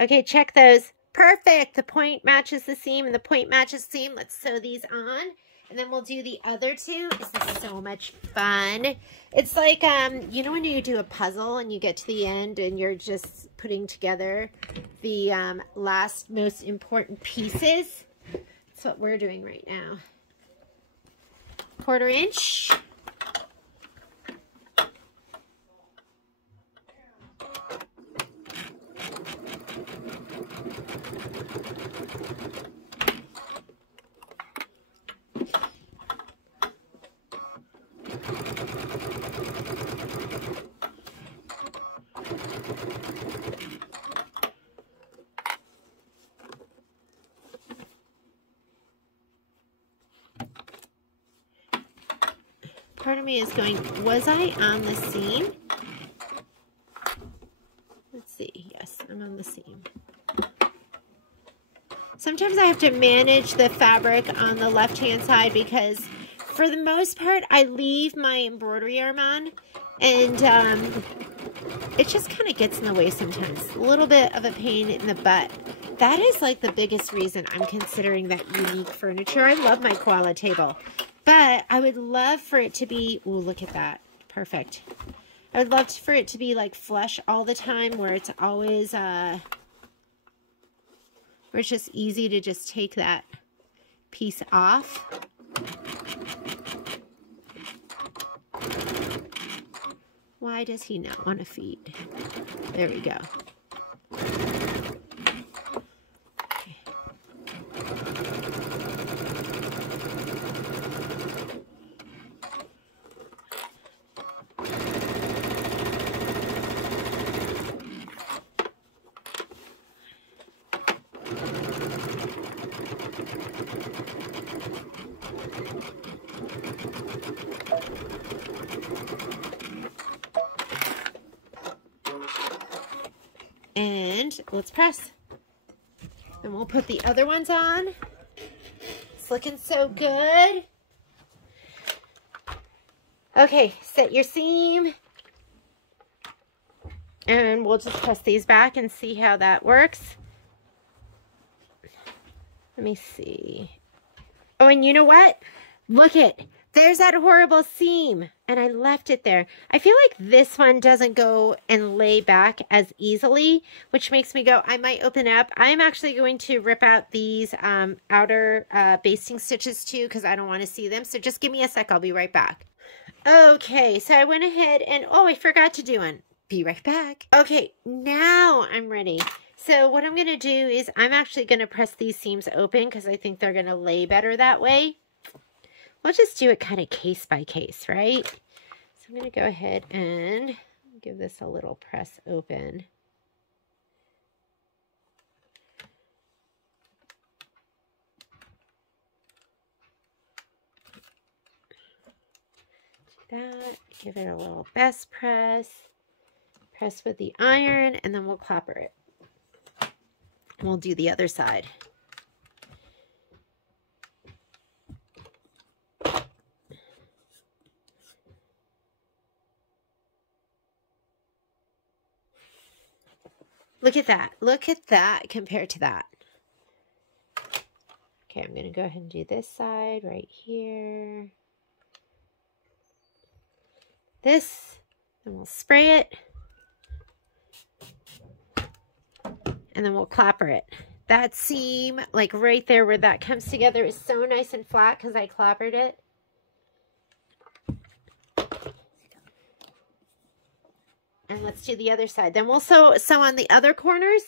Okay, check those. Perfect. The point matches the seam and the point matches the seam. Let's sew these on. And then we'll do the other two. This is so much fun. It's like, you know when you do a puzzle and you get to the end and you're just putting together the last most important pieces? That's what we're doing right now. 1/4 inch. Part of me is going, was I on the seam? Let's see. Yes, I'm on the seam. Sometimes I have to manage the fabric on the left-hand side because for the most part, I leave my embroidery arm on and it just kind of gets in the way sometimes. A little bit of a pain in the butt. That is like the biggest reason I'm considering that unique furniture. I love my koala table. But I would love for it to be, ooh, look at that. Perfect. I would love for it to be like flush all the time where it's always, where it's just easy to just take that piece off. Why does he not want to feed? There we go. And let's press. And we'll put the other ones on. It's looking so good. Okay, set your seam. And we'll just press these back and see how that works. Let me see. Oh, and you know what? Look it. There's that horrible seam. And I left it there. I feel like this one doesn't go and lay back as easily, which makes me go, I might open up. I'm actually going to rip out these outer basting stitches too because I don't want to see them. So just give me a sec. I'll be right back. Okay, so I went ahead and, oh, I forgot to do one. Be right back. Okay, now I'm ready. So what I'm going to do is I'm actually going to press these seams open because I think they're going to lay better that way. We'll just do it kind of case by case, right? So I'm going to go ahead and give this a little press open. Do that, give it a little best press, press with the iron, and then we'll clapper it. And we'll do the other side. Look at that. Look at that compared to that. Okay, I'm going to go ahead and do this side right here. This, and we'll spray it. And then we'll clapper it. That seam, like right there where that comes together, is so nice and flat because I clappered it. And let's do the other side. Then we'll sew on the other corners.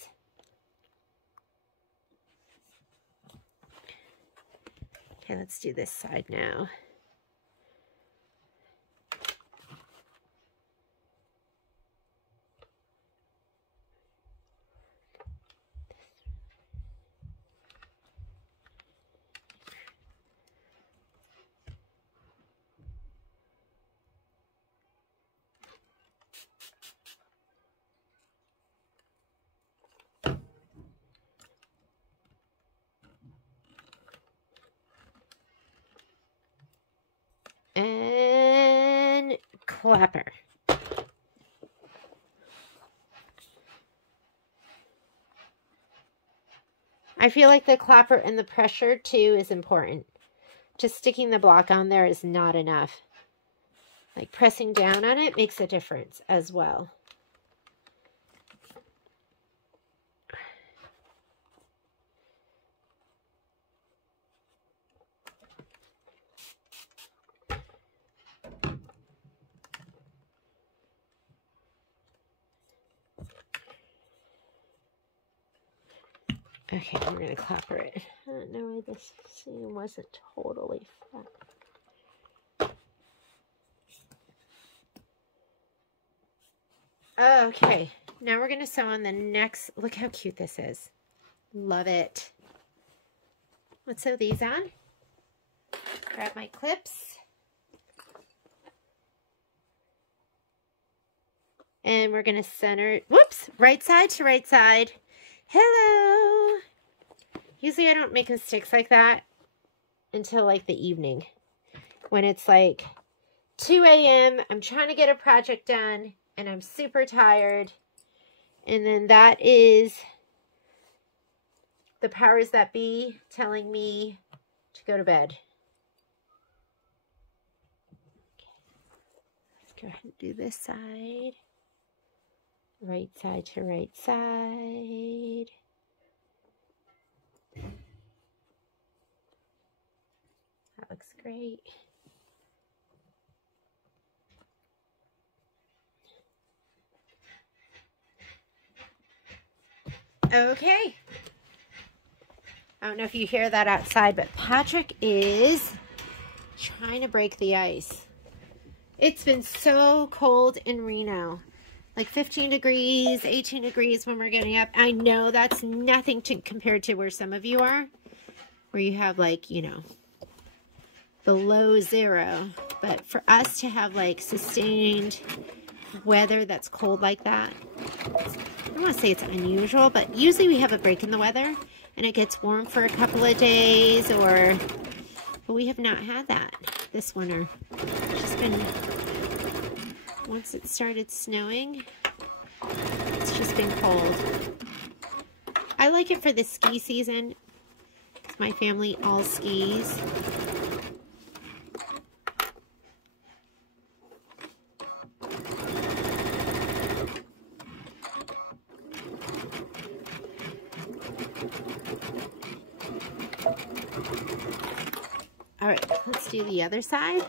Okay, let's do this side now. And clapper. I feel like the clapper and the pressure too is important. Just sticking the block on there is not enough. Like pressing down on it makes a difference as well. Okay, we're going to clapper it. I don't know why this seam wasn't totally flat. Okay, now we're going to sew on the next. Look how cute this is. Love it. Let's sew these on. Grab my clips. And we're going to center, whoops, right side to right side. Hello. Usually I don't make mistakes like that until like the evening when it's like 2 a.m. I'm trying to get a project done and I'm super tired. And then that is the powers that be telling me to go to bed. Okay. Let's go ahead and do this side. Right side to right side. That looks great. Okay. I don't know if you hear that outside, but Patrick is trying to break the ice. It's been so cold in Reno. Like 15 degrees, 18 degrees when we're getting up. I know that's nothing compared to where some of you are, where you have like, you know, below 0. But for us to have like sustained weather that's cold like that, I don't want to say it's unusual, but usually we have a break in the weather and it gets warm for a couple of days, but we have not had that this winter. It's just been, once it started snowing, it's just been cold. I like it for the ski season because my family all skis. All right, let's do the other side.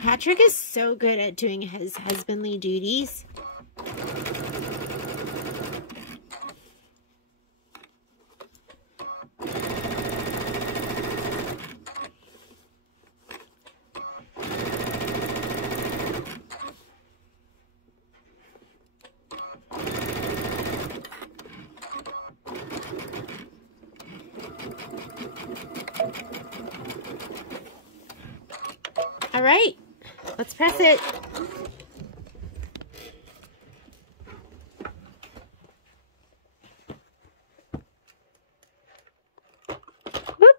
Patrick is so good at doing his husbandly duties. All right, let's press it. Whoop.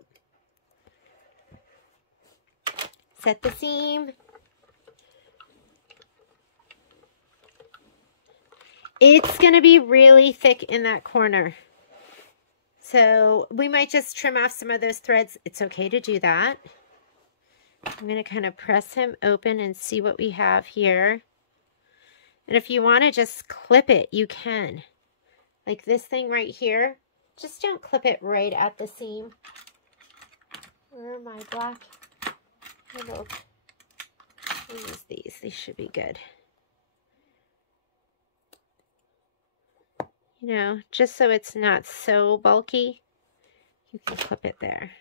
Set the seam. It's going to be really thick in that corner. So we might just trim off some of those threads. It's okay to do that. I'm going to kind of press him open and see what we have here. And if you want to just clip it, you can. Like this thing right here. Just don't clip it right at the seam. Where are my black? I'll use these. These should be good. You know, just so it's not so bulky, you can clip it there.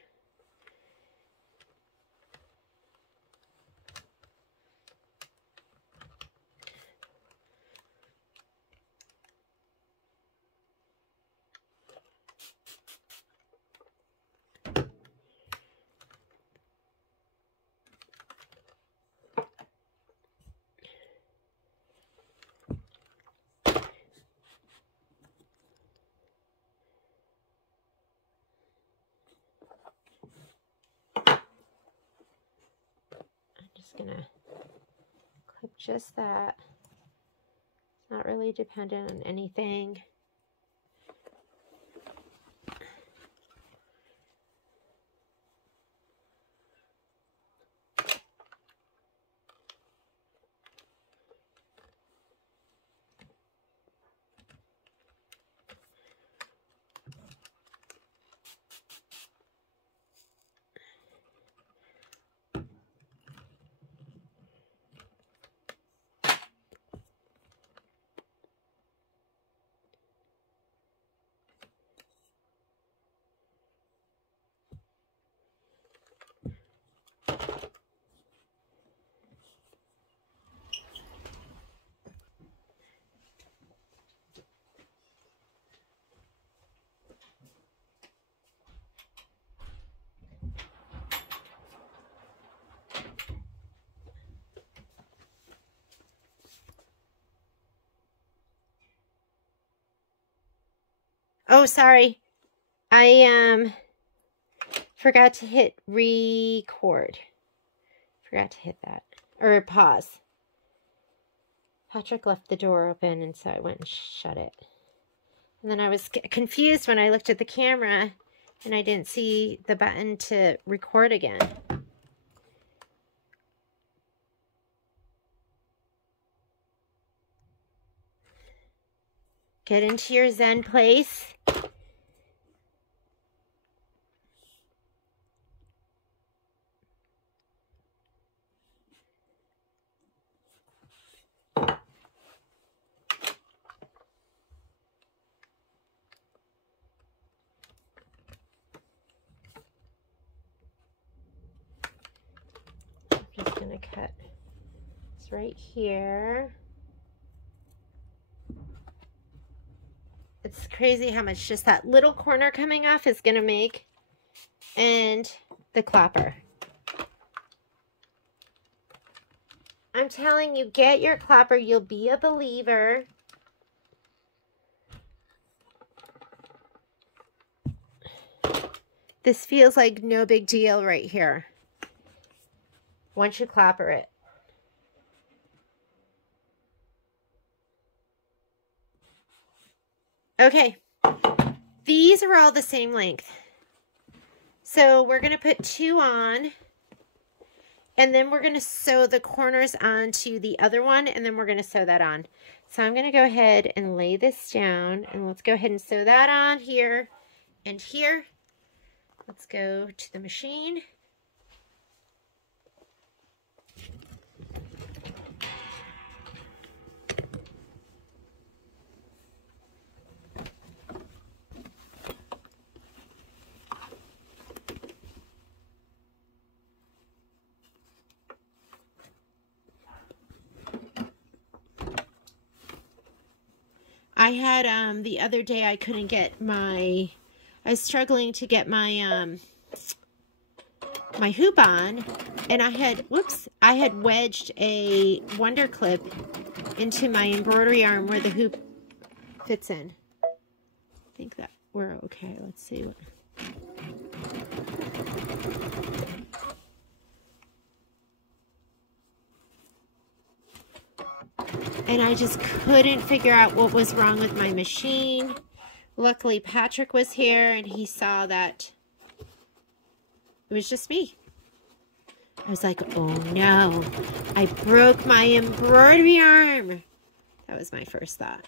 just gonna clip just that. It's not really dependent on anything. Oh, sorry. I forgot to hit record. Forgot to hit that. Or pause. Patrick left the door open, and so I went and shut it. And then I was confused when I looked at the camera and I didn't see the button to record again. Get into your Zen place. I'm just going to cut this right here. It's crazy how much just that little corner coming off is going to make. And the clapper. I'm telling you, get your clapper. You'll be a believer. This feels like no big deal right here. Once you clapper it. Okay. These are all the same length. So we're going to put 2 on. And then we're going to sew the corners onto the other one. And then we're going to sew that on. So I'm going to go ahead and lay this down. And let's go ahead and sew that on here and here. Let's go to the machine. I had, the other day I couldn't get my, I was struggling to get my, my hoop on, and I had wedged a Wonder Clip into my embroidery arm where the hoop fits in. I think that we're okay. Let's see what. And I just couldn't figure out what was wrong with my machine. Luckily, Patrick was here and he saw that it was just me. I was like, oh no, I broke my embroidery arm. That was my first thought.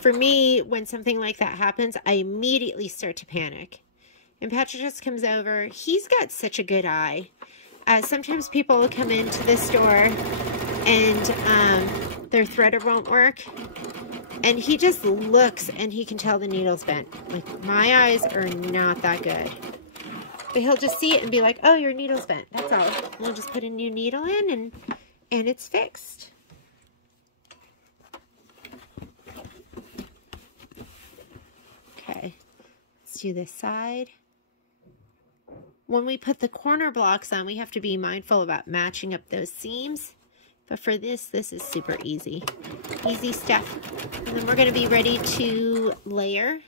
For me, when something like that happens, I immediately start to panic. And Patrick just comes over. He's got such a good eye. Sometimes people will come into the store and their threader won't work. And he just looks and he can tell the needle's bent. Like, my eyes are not that good. But he'll just see it and be like, oh, your needle's bent. That's all. We'll just put a new needle in and it's fixed. Okay, let's do this side. When we put the corner blocks on, we have to be mindful about matching up those seams. But for this is super easy. Easy stuff. And then we're going to be ready to layer.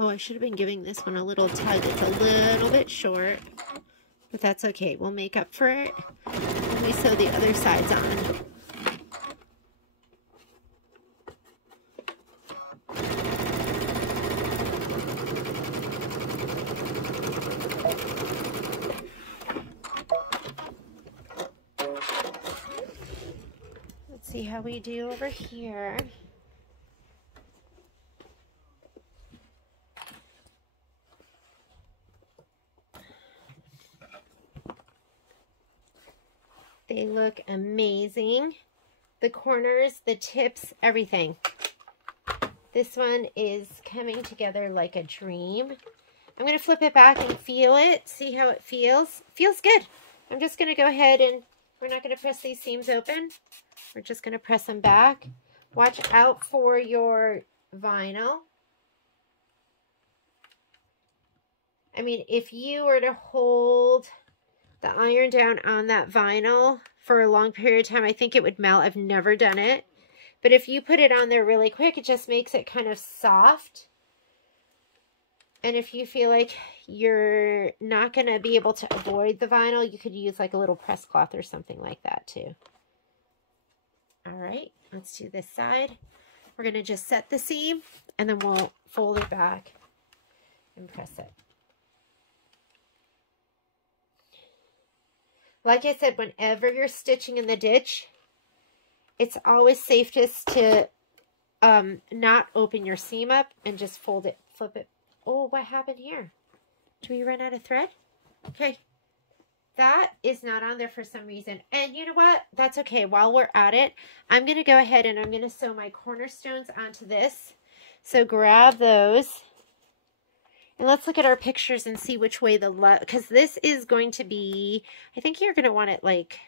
Oh, I should have been giving this one a little tug. It's a little bit short, but that's okay. We'll make up for it when we sew the other sides on. Let's see how we do over here. They look amazing. The corners, the tips, everything. This one is coming together like a dream. I'm going to flip it back and feel it. See how it feels. Feels good. I'm just going to go ahead and we're not going to press these seams open. We're just going to press them back. Watch out for your vinyl. I mean, if you were to hold the iron down on that vinyl for a long period of time, I think it would melt. I've never done it. But if you put it on there really quick, it just makes it kind of soft. And if you feel like you're not going to be able to avoid the vinyl, you could use like a little press cloth or something like that too. All right, let's do this side. We're going to just set the seam and then we'll fold it back and press it. Like I said, whenever you're stitching in the ditch, it's always safest to not open your seam up and just fold it, flip it. Oh, what happened here? Do we run out of thread? Okay. That is not on there for some reason. And you know what? That's okay. While we're at it, I'm going to go ahead and I'm going to sew my cornerstones onto this. So grab those. And let's look at our pictures and see which way the left, because this is going to be, I think you're going to want it like,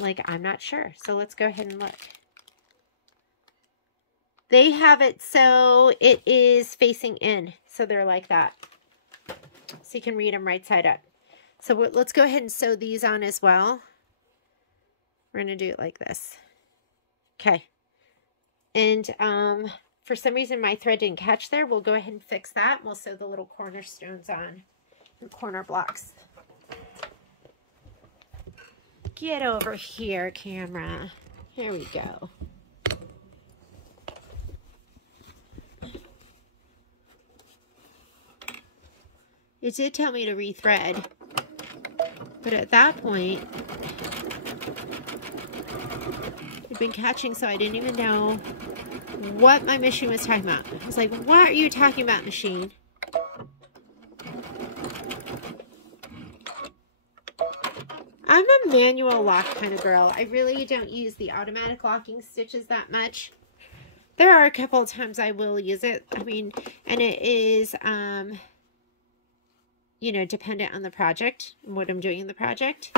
I'm not sure. So let's go ahead and look. They have it so it is facing in. So they're like that. So you can read them right side up. So let's go ahead and sew these on as well. We're going to do it like this. Okay. And, for some reason, my thread didn't catch there. We'll go ahead and fix that. We'll sew the little cornerstones on, the corner blocks. Get over here, camera. Here we go. It did tell me to rethread, but at that point, it'd been catching, so I didn't even know what my machine was talking about. I was like, what are you talking about, machine? I'm a manual lock kind of girl. I really don't use the automatic locking stitches that much. There are a couple of times I will use it. I mean, and it is, you know, dependent on the project and what I'm doing in the project.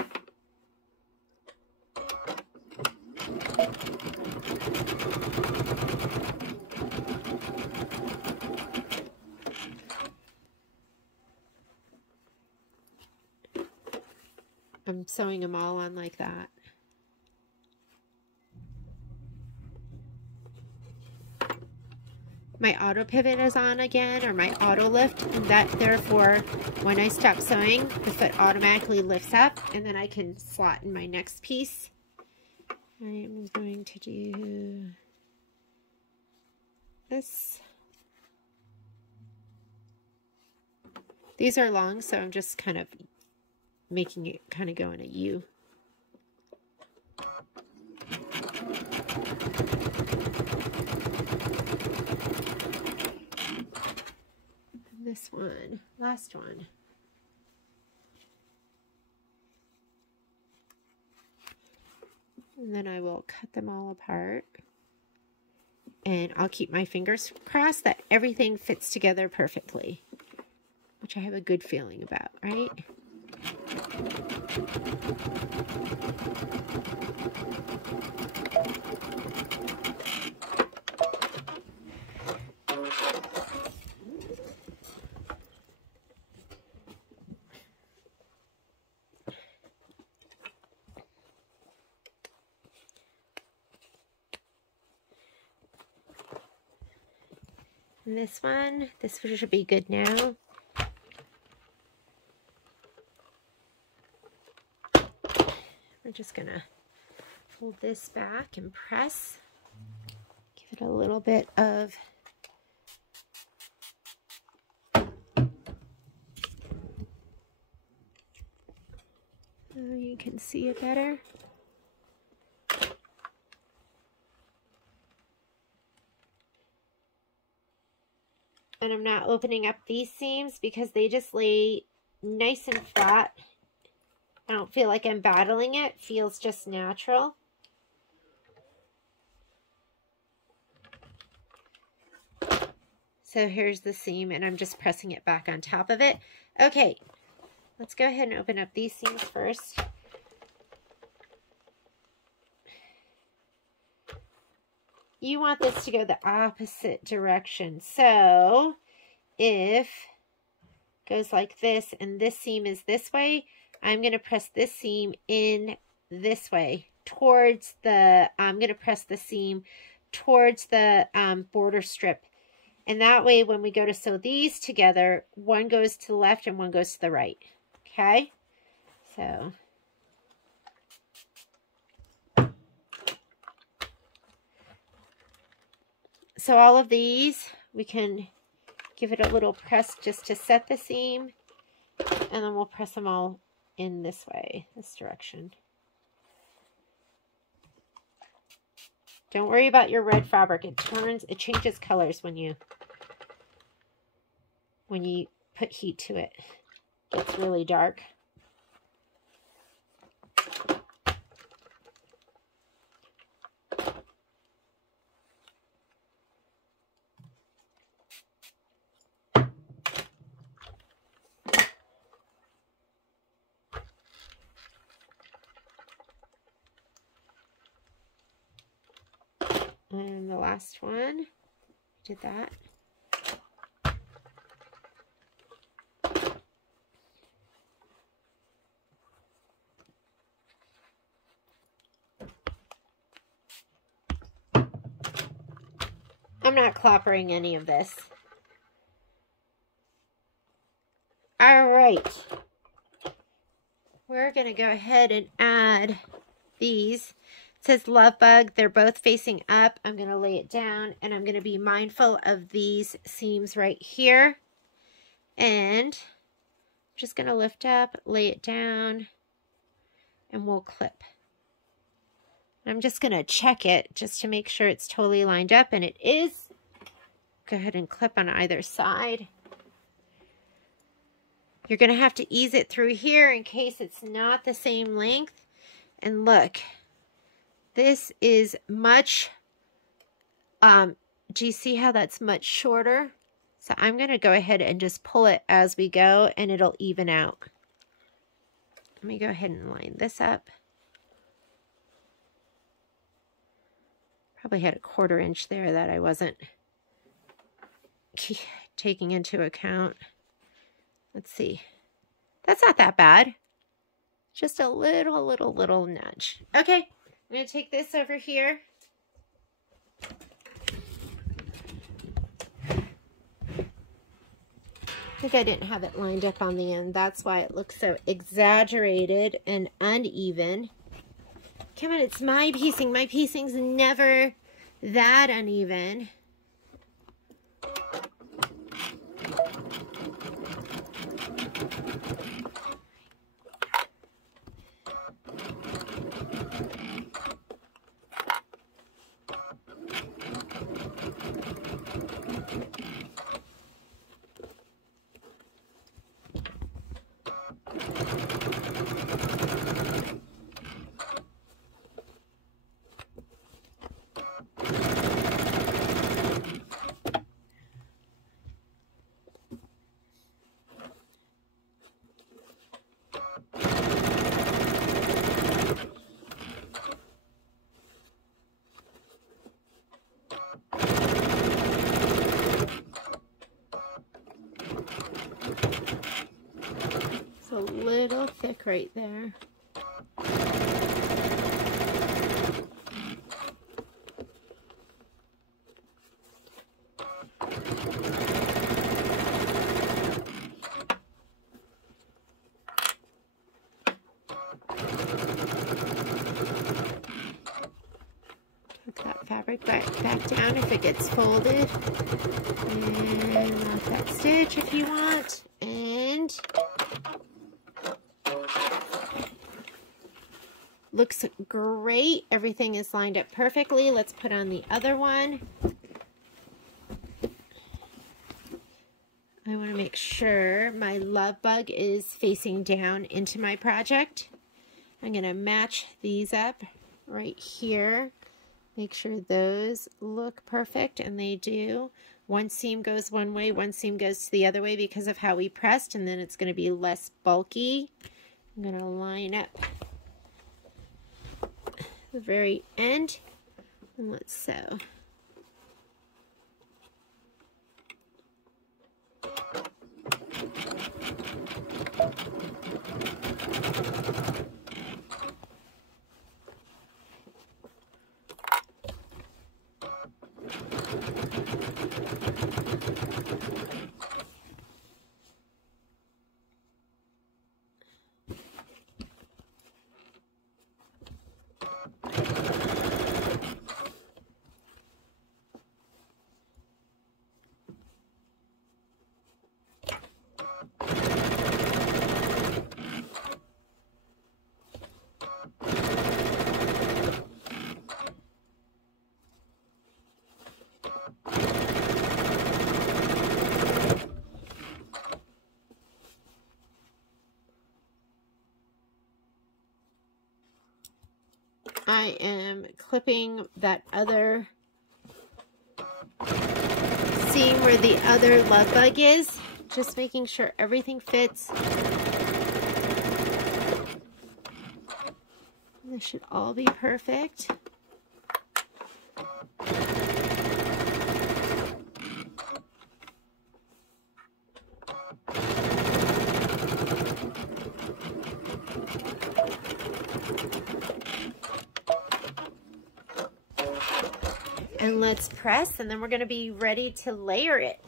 I'm sewing them all on like that. My auto pivot is on again, or my auto lift, and that therefore when I stop sewing, the foot automatically lifts up and then I can slot in my next piece. I am going to do this. These are long, so I'm just kind of making it kind of go in a U. And this one, last one. And then I will cut them all apart. And I'll keep my fingers crossed that everything fits together perfectly, which I have a good feeling about, right? And this one should be good now. We're just gonna hold this back and press. Give it a little bit of so you can see it better. And I'm not opening up these seams because they just lay nice and flat. I don't feel like I'm battling it. It feels just natural. So here's the seam, and I'm just pressing it back on top of it. Okay, let's go ahead and open up these seams first. You want this to go the opposite direction. So if it goes like this and this seam is this way, I'm going to press this seam in this way towards the, I'm going to press the seam towards the border strip. And that way when we go to sew these together, one goes to the left and one goes to the right. Okay? So all of these, we can give it a little press just to set the seam, and then we'll press them all in this way, this direction. Don't worry about your red fabric. It changes colors when you put heat to it. It gets really dark. And the last one, did that. I'm not cloppering any of this. All right. We're going to go ahead and add these. It says Love Bug. They're both facing up. I'm going to lay it down, and I'm going to be mindful of these seams right here. And I'm just going to lift up, lay it down, and we'll clip. I'm just going to check it just to make sure it's totally lined up, and it is. Go ahead and clip on either side. You're going to have to ease it through here in case it's not the same length. And look, this is much, do you see how that's much shorter? So I'm going to go ahead and just pull it as we go, and it'll even out. Let me go ahead and line this up. Probably had a 1/4 inch there that I wasn't taking into account. Let's see. That's not that bad. Just a little nudge. Okay, I'm going to take this over here. I think I didn't have it lined up on the end. That's why it looks so exaggerated and uneven. Come on, it's my piecing. My piecing's never that uneven. like right there. That fabric back down if it gets folded, and lock that stitch if you want, and looks great. Everything is lined up perfectly. Let's put on the other one. I want to make sure my love bug is facing down into my project. I'm going to match these up right here. Make sure those look perfect, and they do. One seam goes one way, one seam goes the other way because of how we pressed, and then it's going to be less bulky. I'm going to line up the very end, and let's sew. I am clipping that other seam where the other love bug is, just making sure everything fits. This should all be perfect. And let's press, and then we're going to be ready to layer it.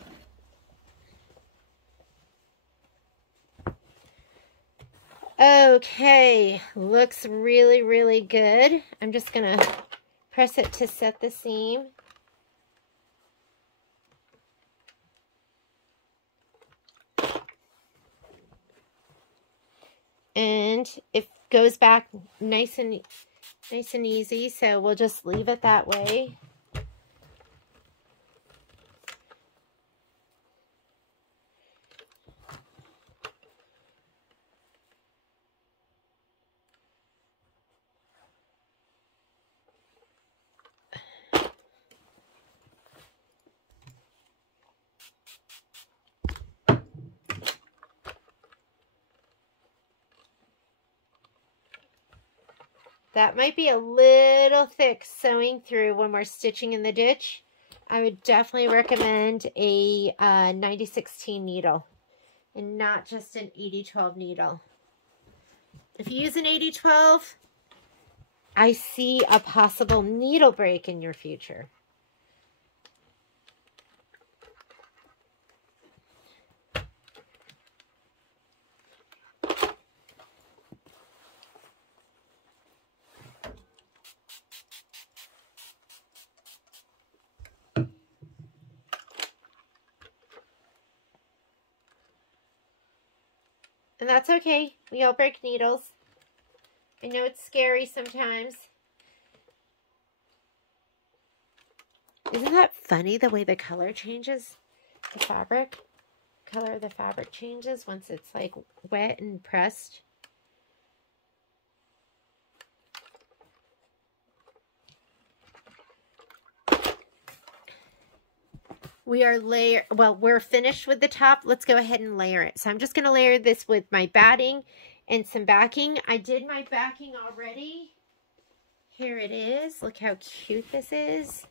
Okay, looks really, really good. I'm just going to press it to set the seam. And it goes back nice and easy, so we'll just leave it that way. That might be a little thick sewing through when we're stitching in the ditch. I would definitely recommend a 90/16 needle and not just an 80/12 needle. If you use an 80/12, I see a possible needle break in your future. And that's okay. We all break needles. I know it's scary sometimes. Isn't that funny, the way the color changes? The fabric? Color of the fabric changes once it's like wet and pressed. We're finished with the top. Let's go ahead and layer it. So I'm just going to layer this with my batting and some backing. I did my backing already. Here it is. Look how cute this is.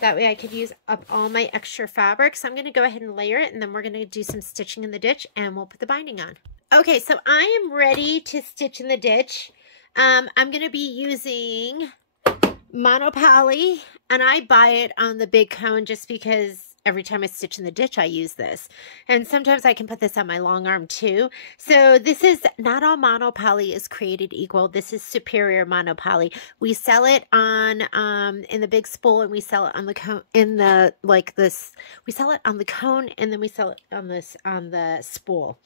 That way I could use up all my extra fabric. So I'm going to go ahead and layer it, and then we're going to do some stitching in the ditch, and we'll put the binding on. Okay, so I am ready to stitch in the ditch. I'm going to be using monopoly, and I buy it on the big cone just because every time I stitch in the ditch, I use this. And sometimes I can put this on my long arm too. So this is, not all monopoly is created equal. This is superior monopoly. We sell it on, in the big spool, and we sell it on the cone, we sell it on the cone, and then we sell it on the spool.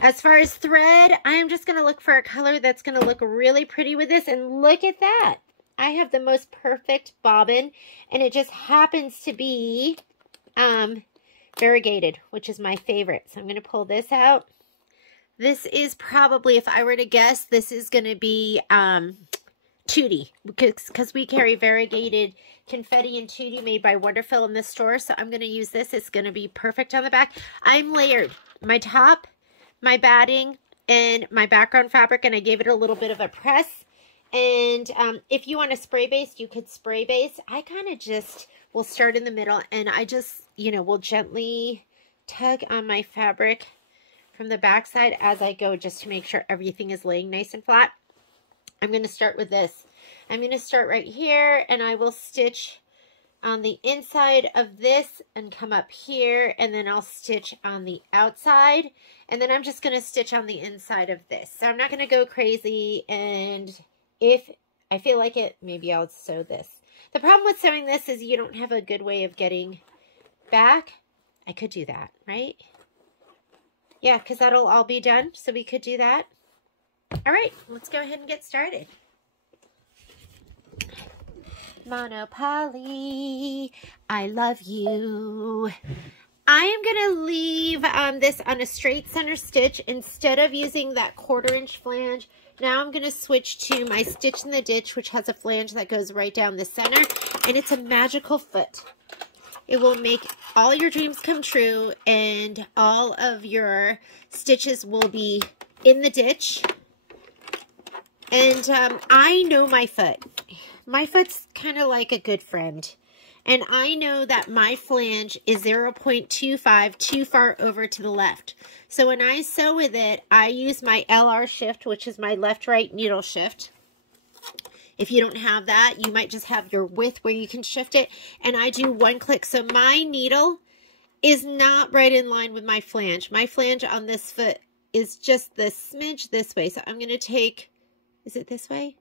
As far as thread, I'm just going to look for a color that's going to look really pretty with this. And look at that. I have the most perfect bobbin, and it just happens to be variegated, which is my favorite. So I'm going to pull this out. This is probably, if I were to guess, this is going to be Tootie, because we carry variegated confetti and Tootie made by Wonderful in the store. So I'm going to use this. It's going to be perfect on the back. I'm layered my top, my batting, and my background fabric, and I gave it a little bit of a press. And if you want to spray base, you could spray base. I kind of just will start in the middle, and I just, will gently tug on my fabric from the back side as I go, just to make sure everything is laying nice and flat. I'm going to start with this. I'm going to start right here, and I will stitch on the inside of this and come up here, and then I'll stitch on the outside, and then I'm just going to stitch on the inside of this. So I'm not going to go crazy, and if I feel like it, maybe I'll sew this. The problem with sewing this is you don't have a good way of getting back. I could do that, right? Yeah, because that'll all be done, so we could do that. All right, let's go ahead and get started. Monopoly, I love you. I am going to leave this on a straight center stitch instead of using that 1/4 inch flange. Now I'm going to switch to my stitch in the ditch, which has a flange that goes right down the center, and it's a magical foot. It will make all your dreams come true, and all of your stitches will be in the ditch. And I know my foot. My foot's kind of like a good friend. And I know that my flange is 0.25 too far over to the left. So when I sew with it, I use my LR shift, which is my left-right needle shift. If you don't have that, you might just have your width where you can shift it. And I do 1 click. So my needle is not right in line with my flange. My flange on this foot is just the smidge this way. So I'm going to take, is it this way?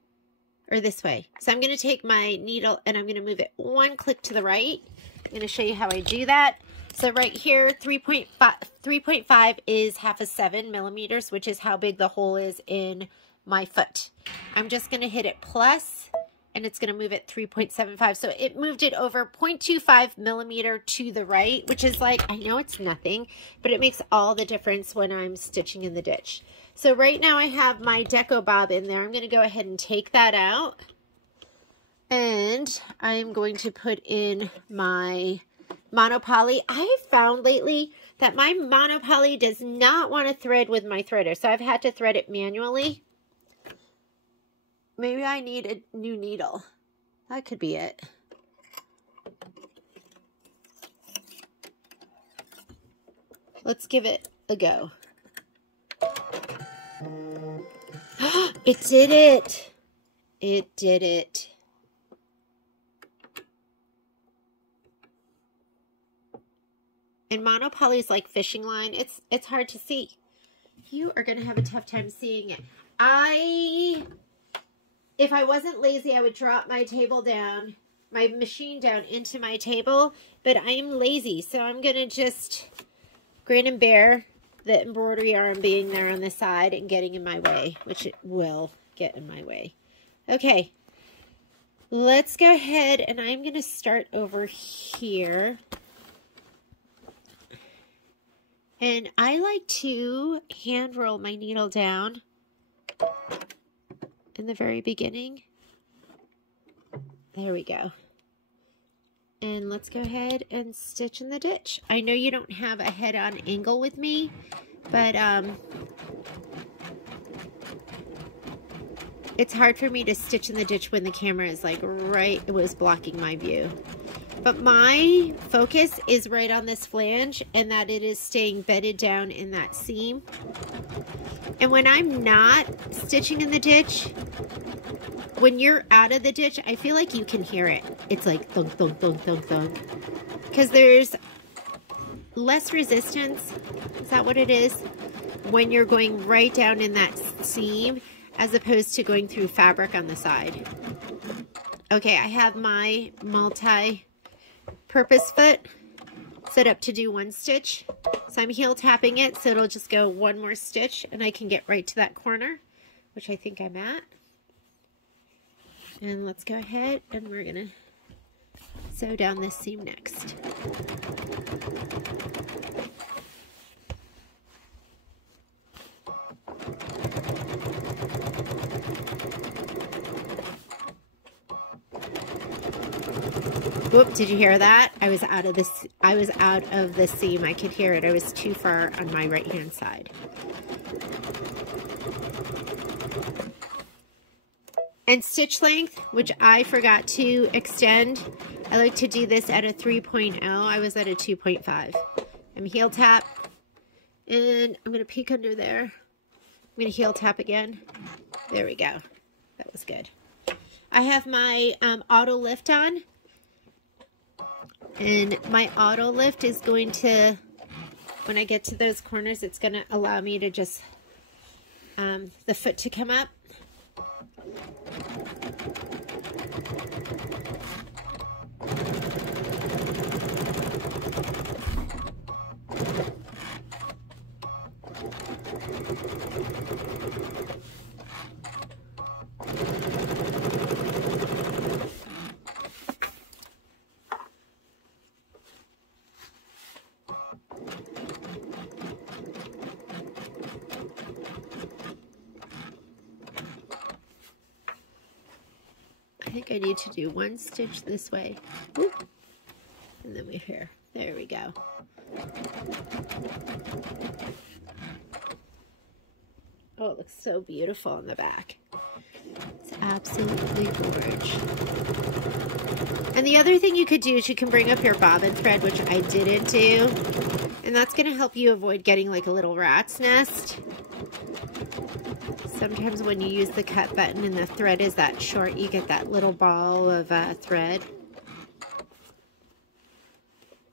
Or this way. So I'm going to take my needle and I'm going to move it 1 click to the right. I'm going to show you how I do that. So right here, 3.5 is 1/2 millimeters, which is how big the hole is in my foot. I'm just going to hit it plus, and it's going to move it 3.75. So it moved it over 0.25 millimeter to the right, which is like, I know it's nothing, but it makes all the difference when I'm stitching in the ditch. So right now I have my deco bob in there. I'm going to go ahead and take that out. And I'm going to put in my monopoly. I've found lately that my monopoly does not want to thread with my threader. So I've had to thread it manually. Maybe I need a new needle. That could be it. Let's give it a go. It did it. It did it. And monopoly is like fishing line. It's hard to see. You are going to have a tough time seeing it. If I wasn't lazy, I would drop my table down, my machine down into my table, but I am lazy. So I'm going to just grin and bear the embroidery arm being there on the side and getting in my way, which it will get in my way. Okay, let's go ahead, and I'm going to start over here. And I like to hand roll my needle down in the very beginning. There we go. And let's go ahead and stitch in the ditch. I know you don't have a head-on angle with me, but it's hard for me to stitch in the ditch when the camera is like right, it was blocking my view. But my focus is right on this flange and that it is staying bedded down in that seam. And when I'm not stitching in the ditch, when you're out of the ditch, I feel like you can hear it. It's like thunk, thunk, thunk, thunk, thunk. Because there's less resistance. Is that what it is? When you're going right down in that seam, as opposed to going through fabric on the side. Okay, I have my multi-purpose foot set up to do one stitch. So I'm heel tapping it, so it'll just go one more stitch and I can get right to that corner, which I think I'm at. And let's go ahead and we're gonna sew down this seam next. Whoop, did you hear that? I was out of the seam. I could hear it. I was too far on my right hand side. And stitch length, which I forgot to extend. I like to do this at a 3.0. I was at a 2.5. I'm heel tap. And I'm going to peek under there. I'm going to heel tap again. There we go. That was good. I have my auto lift on. And my auto lift is going to, when I get to those corners, it's going to allow me to just, the foot to come up. I think I need to do one stitch this way. Whoop. And then we're here. There we go. Oh, it looks so beautiful on the back. It's absolutely gorgeous. And the other thing you could do is you can bring up your bobbin thread, which I didn't do. And that's going to help you avoid getting like a little rat's nest. Sometimes when you use the cut button and the thread is that short, you get that little ball of thread.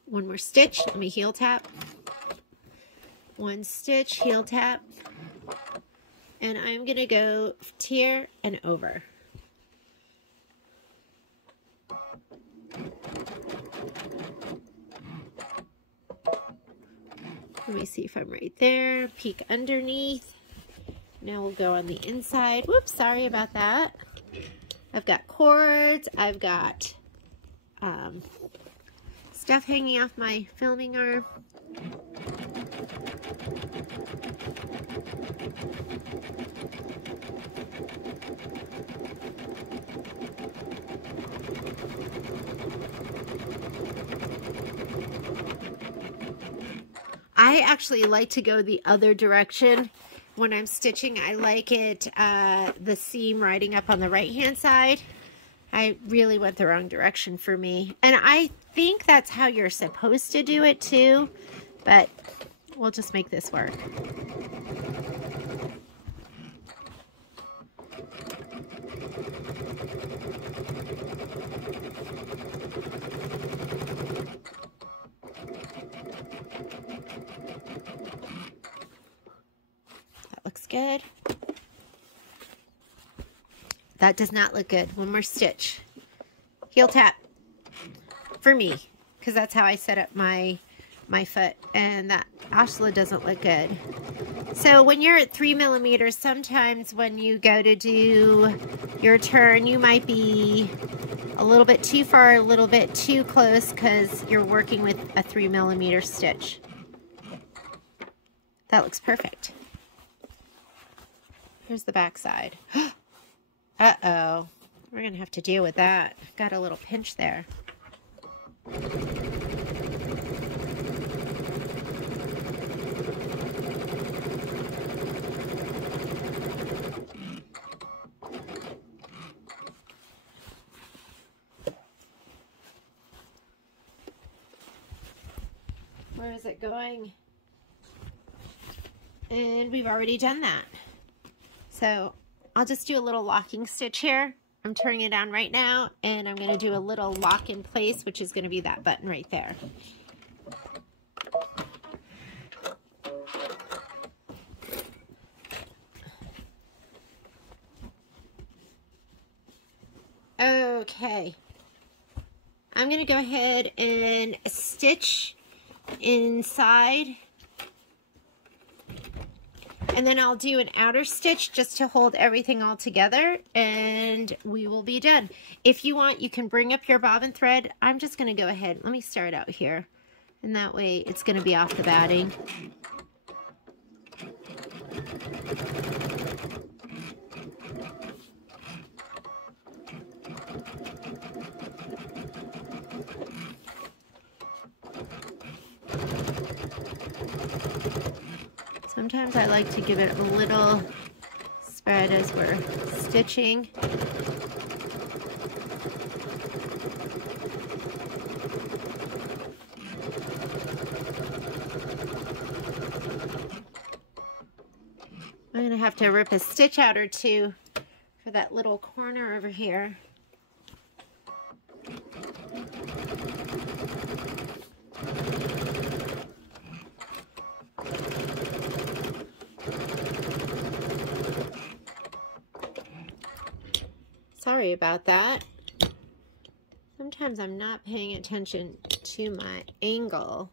One more stitch. Let me heel tap. One stitch, heel tap. And I'm going to go tier and over. Let me see if I'm right there. Peek underneath. Now we'll go on the inside. Whoops, sorry about that. I've got cords. I've got stuff hanging off my filming arm. I actually like to go the other direction. When I'm stitching, I like it, the seam riding up on the right-hand side. I really went the wrong direction for me. And I think that's how you're supposed to do it too, but we'll just make this work. Looks good. That does not look good. One more stitch. Heel tap for me, because that's how I set up my foot, and that ashla doesn't look good. So when you're at 3 millimeters, sometimes when you go to do your turn, you might be a little bit too far, a little bit too close, because you're working with a 3 millimeter stitch. That looks perfect. Here's the back side. Uh-oh. We're going to have to deal with that. Got a little pinch there. is it going? And we've already done that. So I'll just do a little locking stitch here. I'm turning it on right now, and I'm going to do a little lock in place, which is going to be that button right there. Okay, I'm going to go ahead and stitch inside, and then I'll do an outer stitch just to hold everything all together, and we will be done. If you want, you can bring up your bobbin thread. I'm just going to go ahead. Let me start out here, and that way it's going to be off the batting. Sometimes I like to give it a little spread as we're stitching. I'm going to have to rip a stitch out or two for that little corner over here. Sorry about that. Sometimes I'm not paying attention to my angle.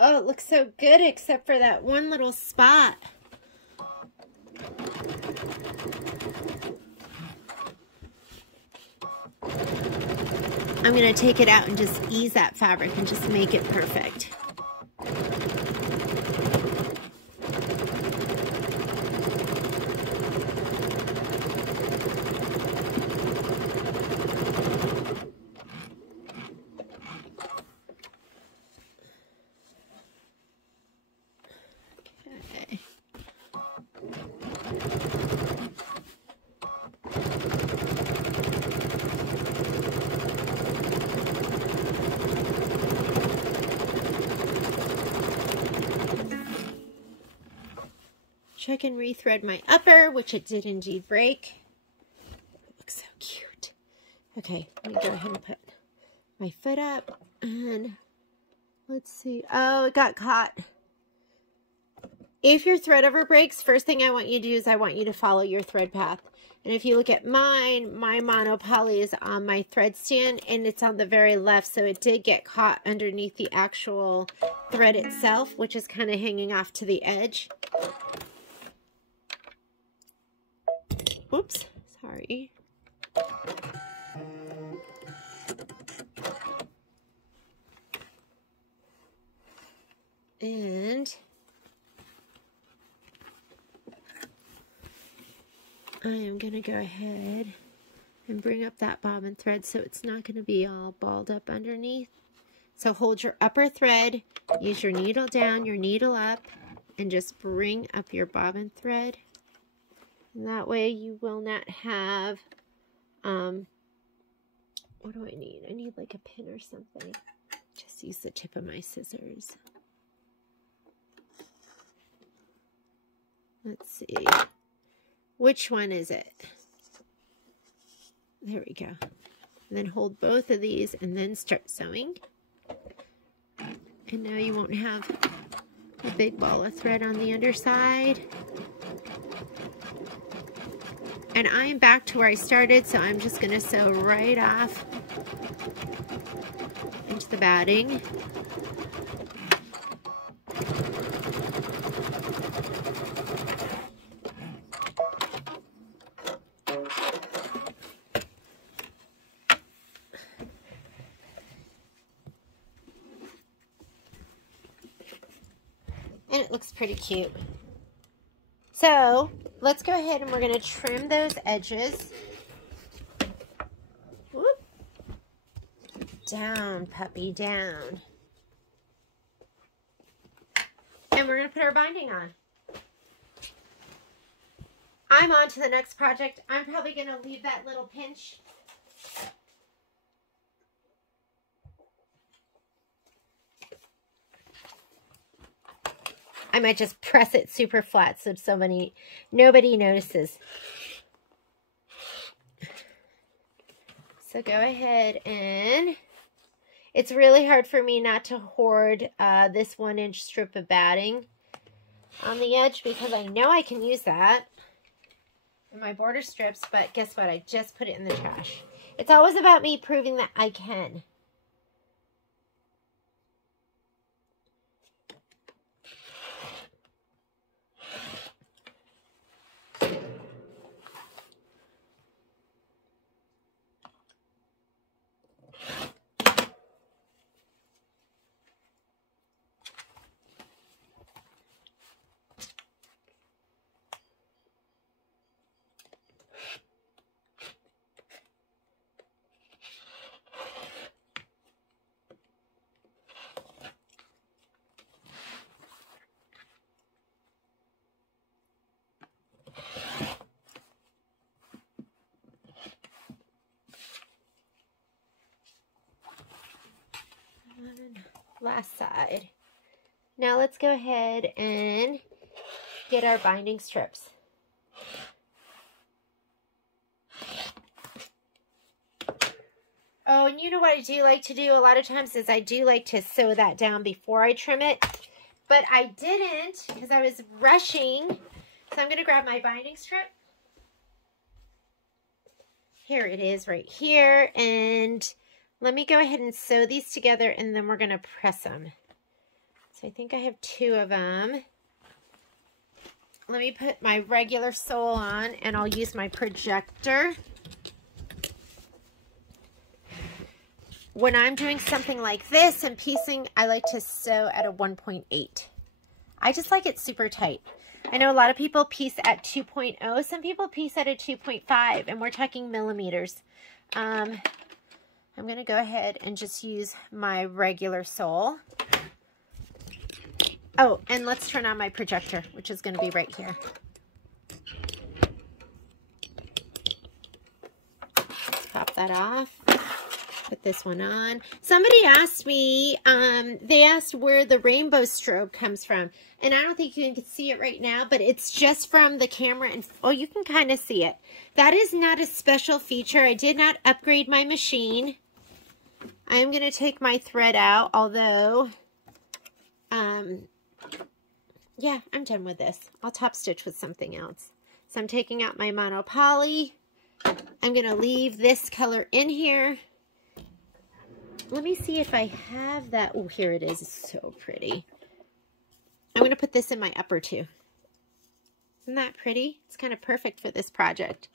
Oh, it looks so good except for that one little spot. I'm going to take it out and just ease that fabric and just make it perfect. Okay. Check and rethread my upper, which it did indeed break. It looks so cute. Okay, let me go ahead and put my foot up, and let's see. Oh, it got caught. If your thread ever breaks, first thing I want you to do is I want you to follow your thread path. And if you look at mine, my monopoly is on my thread stand, and it's on the very left, so it did get caught underneath the actual thread itself, which is kind of hanging off to the edge. Whoops, sorry. And I am going to go ahead and bring up that bobbin thread so it's not going to be all balled up underneath. So hold your upper thread, use your needle down, your needle up, and just bring up your bobbin thread. And that way you will not have, what do I need? I need like a pin or something. Just use the tip of my scissors. Let's see. Which one is it? There we go. And then hold both of these and then start sewing. And now you won't have a big ball of thread on the underside. And I'm back to where I started, so I'm just going to sew right off into the batting. And it looks pretty cute. So let's go ahead and we're going to trim those edges. Whoop. Down, puppy, down. And we're going to put our binding on. I'm on to the next project. I'm probably going to leave that little pinch. I might just press it super flat so nobody notices. So go ahead and it's really hard for me not to hoard this 1-inch strip of batting on the edge because I know I can use that in my border strips, but guess what? I just put it in the trash. It's always about me proving that I can. Last side. Now let's go ahead and get our binding strips. Oh, and you know what I do like to do a lot of times is I do like to sew that down before I trim it, but I didn't because I was rushing. So I'm going to grab my binding strip. Here it is right here, and let me go ahead and sew these together, and then we're going to press them. So I think I have 2 of them. Let me put my regular sole on, and I'll use my projector. When I'm doing something like this and piecing, I like to sew at a 1.8. I just like it super tight. I know a lot of people piece at 2.0. Some people piece at a 2.5, and we're talking millimeters. I'm going to go ahead and just use my regular sole. Oh, and let's turn on my projector, which is going to be right here. Let's pop that off. Put this one on. Somebody asked me, they asked where the rainbow strobe comes from. And I don't think you can see it right now, but it's just from the camera. And oh, you can kind of see it. That is not a special feature. I did not upgrade my machine. I'm going to take my thread out, although, yeah, I'm done with this. I'll top stitch with something else. So I'm taking out my monopoly. I'm going to leave this color in here. Let me see if I have that. Oh, here it is. It's so pretty. I'm going to put this in my upper too. Isn't that pretty? It's kind of perfect for this project.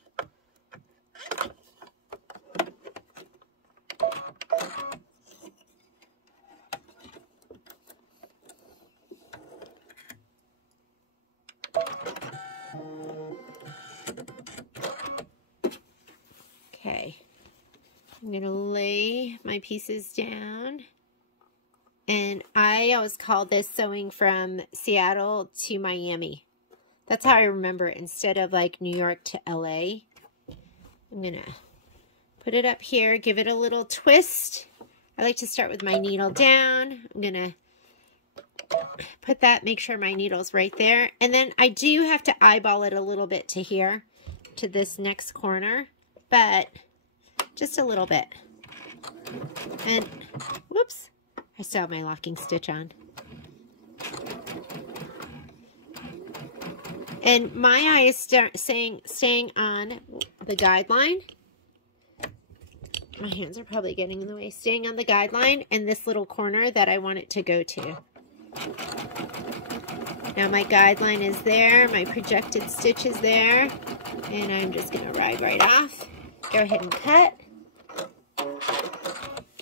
Okay. I'm going to lay my pieces down. And I always call this sewing from Seattle to Miami. That's how I remember it, instead of like New York to LA. I'm going to put it up here, give it a little twist. I like to start with my needle down. I'm going to put that, make sure my needle's right there. And then I do have to eyeball it a little bit to here, to this next corner, but just a little bit. And whoops, I still have my locking stitch on. And my eye is staying on the guideline. My hands are probably getting in the way. Staying on the guideline and this little corner that I want it to go to. Now my guideline is there. My projected stitch is there. And I'm just going to ride right off. Go ahead and cut.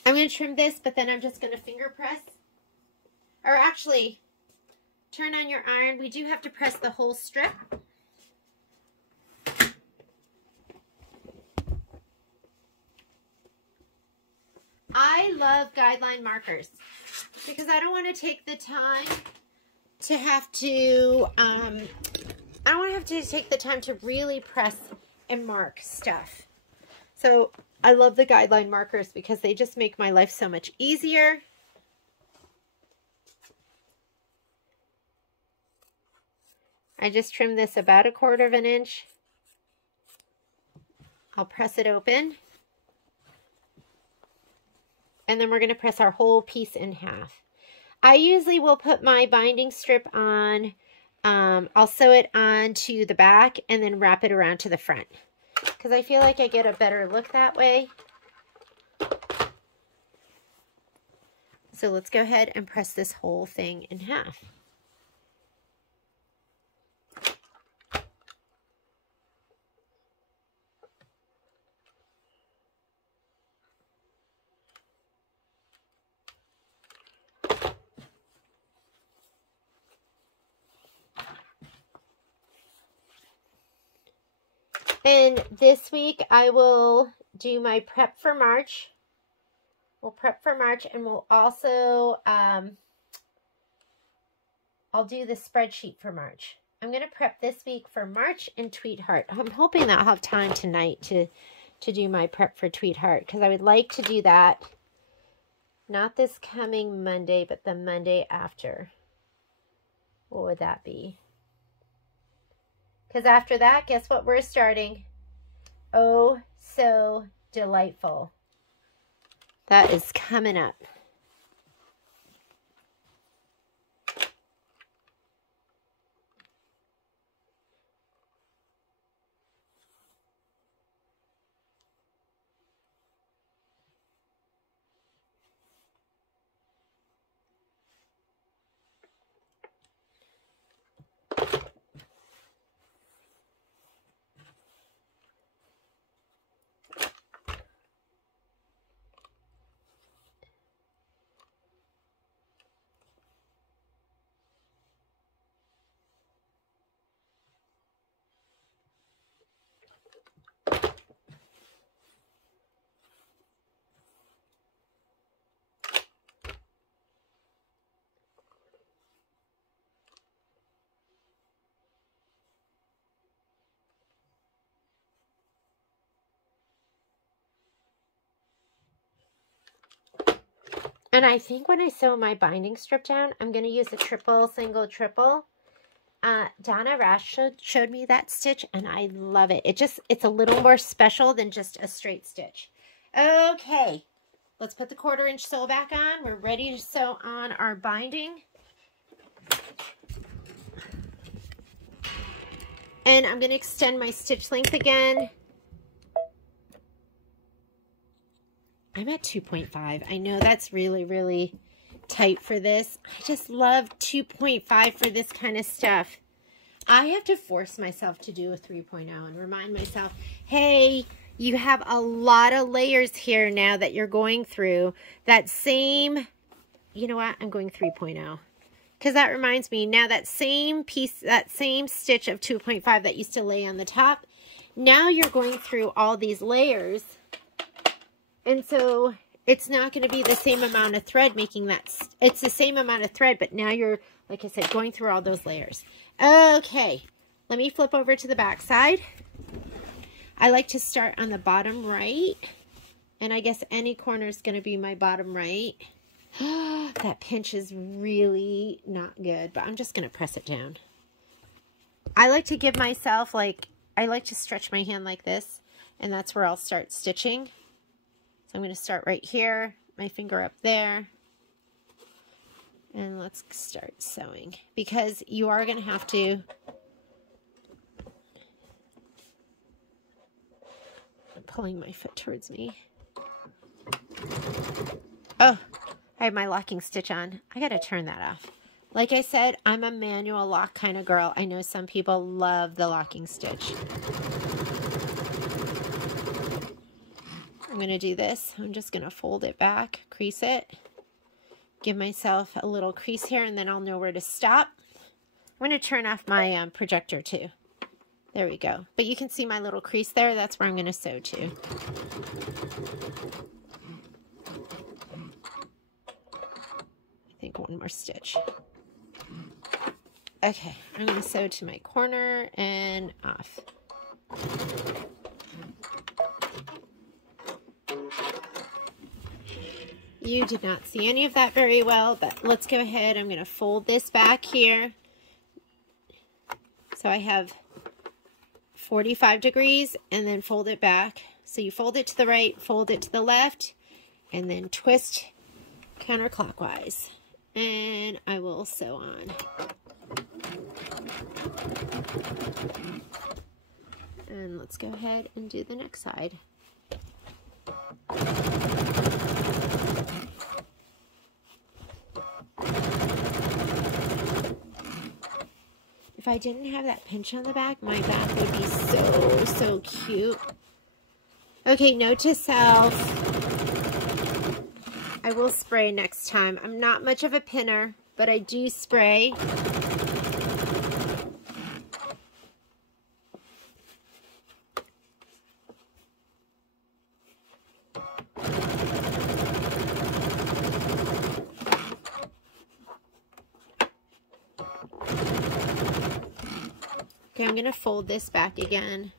I'm going to trim this, but then I'm just going to finger press. Or actually, turn on your iron. We do have to press the whole strip. I love guideline markers because I don't want to take the time to have to, I don't want to have to take the time to really press and mark stuff. So I love the guideline markers because they just make my life so much easier. I just trimmed this about 1/4 of an inch. I'll press it open. And then we're going to press our whole piece in half. I usually will put my binding strip on, I'll sew it onto the back and then wrap it around to the front. Because I feel like I get a better look that way. So let's go ahead and press this whole thing in half. And this week I will do my prep for March. We'll prep for March, and we'll also, I'll do the spreadsheet for March. I'm going to prep this week for March and Tweetheart. I'm hoping that I'll have time tonight to do my prep for Tweetheart, because I would like to do that, not this coming Monday, but the Monday after. What would that be? Because after that, guess what we're starting? Oh, So Delightful. That is coming up. And I think when I sew my binding strip down, I'm going to use a triple, single, triple. Donna Rash showed me that stitch, and I love it. It's a little more special than just a straight stitch. Okay, let's put the 1/4 inch sew back on. We're ready to sew on our binding. And I'm going to extend my stitch length again. I'm at 2.5. I know that's really, really tight for this. I just love 2.5 for this kind of stuff. I have to force myself to do a 3.0 and remind myself, hey, you have a lot of layers here now that you're going through. That same, you know what? I'm going 3.0. Because that reminds me, now that same piece, that same stitch of 2.5 that used to lay on the top, now you're going through all these layers. And so it's not going to be the same amount of thread making that. It's the same amount of thread, but now you're, like I said, going through all those layers. Okay, let me flip over to the back side. I like to start on the bottom right. And I guess any corner is going to be my bottom right. That pinch is really not good, but I'm just going to press it down. I like to give myself, like, I like to stretch my hand like this, and that's where I'll start stitching. I'm going to start right here, my finger up there, and let's start sewing, because you are going to have to, I'm pulling my foot towards me. Oh, I have my locking stitch on. I got to turn that off. Like I said, I'm a manual lock kind of girl. I know some people love the locking stitch. I'm going to do this. I'm just going to fold it back, crease it, give myself a little crease here, and then I'll know where to stop. I'm going to turn off my projector too. There we go. But you can see my little crease there. That's where I'm going to sew to. I think one more stitch. Okay, I'm going to sew to my corner and off. You did not see any of that very well, but let's go ahead. I'm going to fold this back here. So I have 45 degrees and then fold it back. So you fold it to the right, fold it to the left, and then twist counterclockwise. And I will sew on. And let's go ahead and do the next side. If I didn't have that pinch on the back, my back would be so cute. Okay, note to self. I will spray next time. I'm not much of a pinner, but I do spray. Okay, I'm going to fold this back again,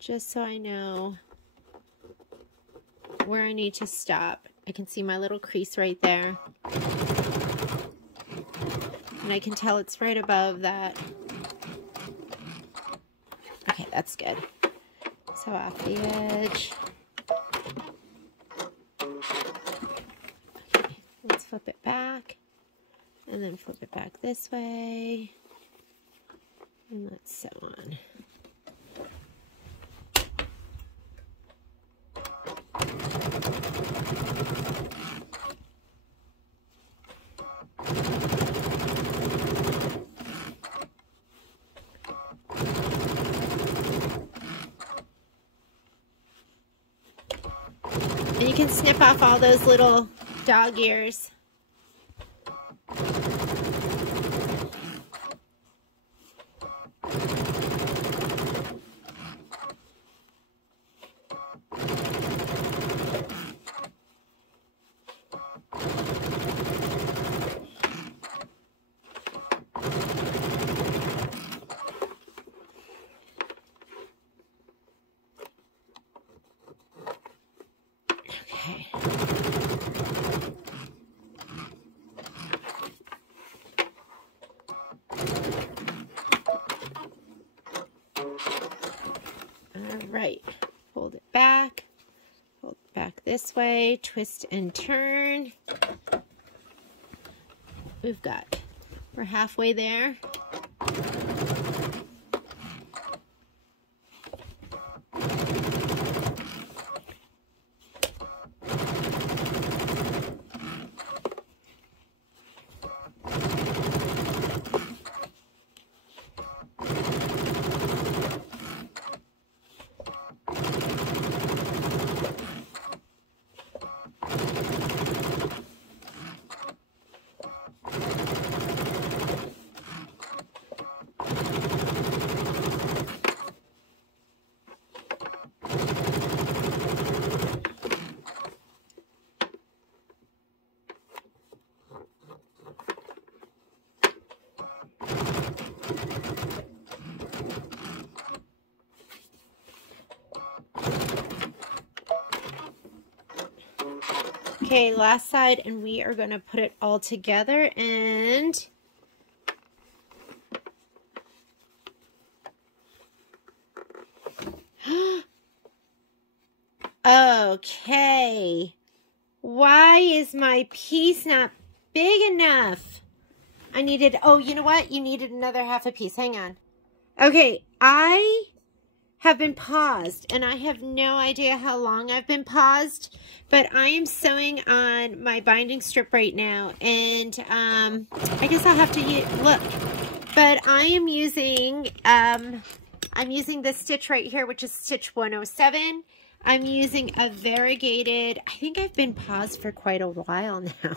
just so I know where I need to stop. I can see my little crease right there, and I can tell it's right above that. Okay, that's good. So off the edge. Okay, let's flip it back, and then flip it back this way. And let's sew on. And you can snip off all those little dog ears. Right, fold it back this way, twist and turn. We're halfway there. Okay, last side, and we are going to put it all together and okay. Why is my piece not big enough? I needed, oh, you know what? You needed another half a piece. Hang on. Okay, I have been paused, and I have no idea how long I've been paused, but I am sewing on my binding strip right now, and I guess I'll have to look, but I am using, I'm using this stitch right here, which is stitch 107. I'm using a variegated, I think I've been paused for quite a while now,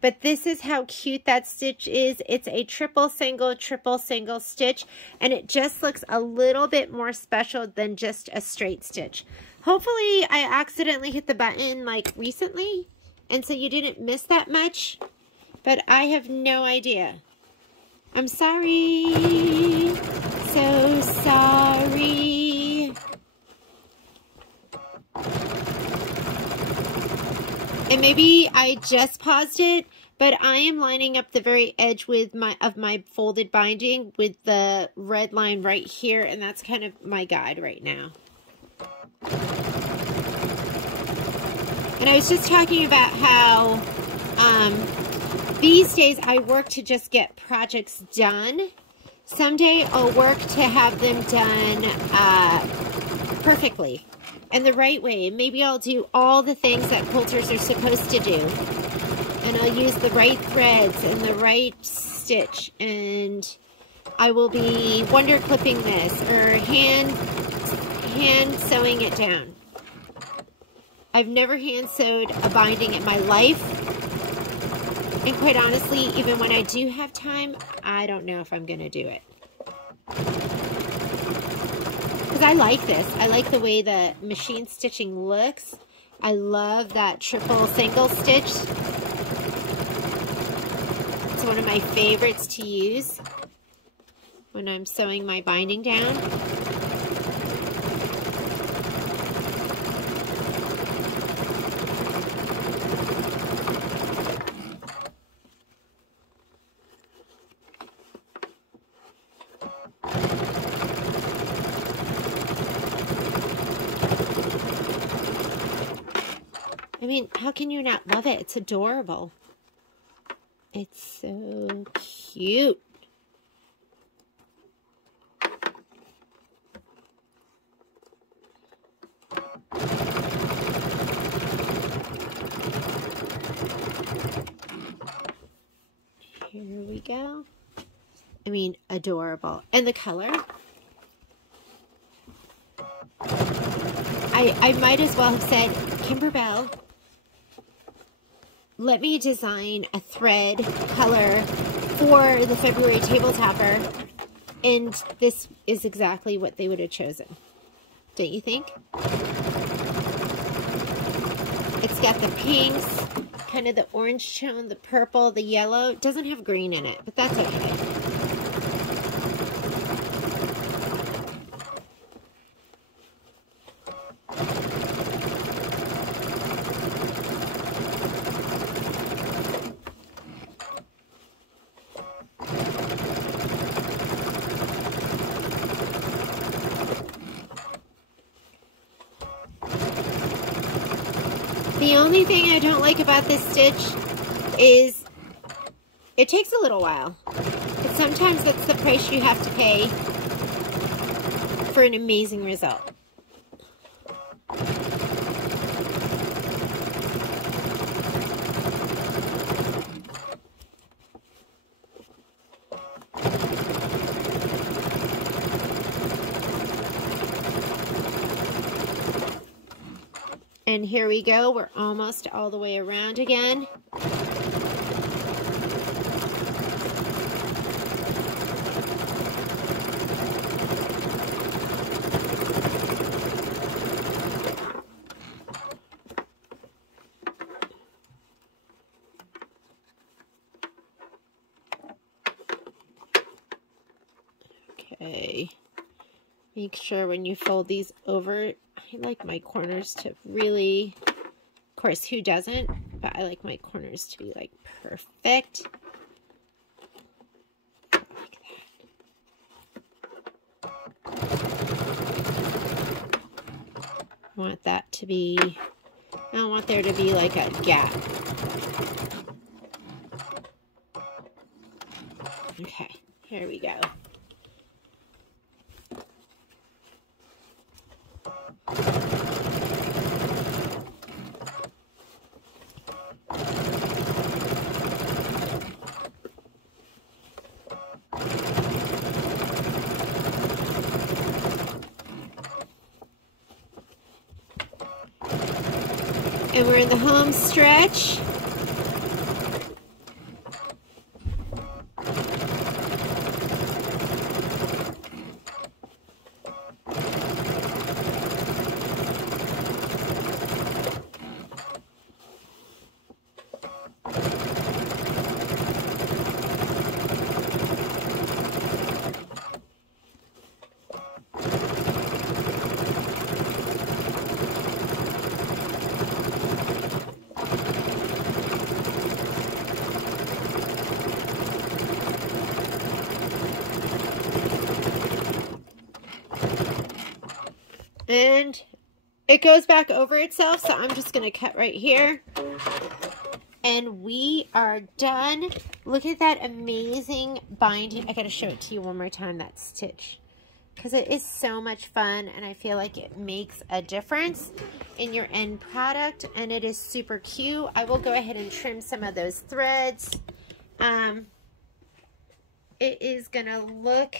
but this is how cute that stitch is. It's a triple single stitch, and it just looks a little bit more special than just a straight stitch. Hopefully I accidentally hit the button like recently, and so you didn't miss that much, but I have no idea. I'm sorry. So sorry. And maybe I just paused it, but I am lining up the very edge with my folded binding with the red line right here, and that's kind of my guide right now. And I was just talking about how these days I work to just get projects done. Someday I'll work to have them done perfectly and the right way. And maybe I'll do all the things that quilters are supposed to do. And I'll use the right threads and the right stitch. And I will be wonder clipping this or hand sewing it down. I've never hand sewed a binding in my life. And quite honestly, even when I do have time, I don't know if I'm going to do it. Because I like this. I like the way the machine stitching looks. I love that triple single stitch. It's one of my favorites to use when I'm sewing my binding down. I mean, how can you not love it? It's adorable. It's so cute. Here we go. I mean, adorable. And the color. I might as well have said, Kimberbell, let me design a thread color for the February table topper, and this is exactly what they would have chosen. Don't you think? It's got the pinks, kind of the orange tone, the purple, the yellow. It doesn't have green in it, but that's okay. The only thing I don't like about this stitch is it takes a little while. But sometimes that's the price you have to pay for an amazing result. And here we go. We're almost all the way around again. Okay. Make sure when you fold these over, I like my corners to really, of course, who doesn't? But I like my corners to be like perfect. Like that. I want that to be, I don't want there to be like a gap. Okay, here we go. And we're in the home stretch. And it goes back over itself, so I'm just going to cut right here. And we are done. Look at that amazing binding. I got to show it to you one more time, that stitch, because it is so much fun, and I feel like it makes a difference in your end product, and it is super cute. I will go ahead and trim some of those threads. It is going to look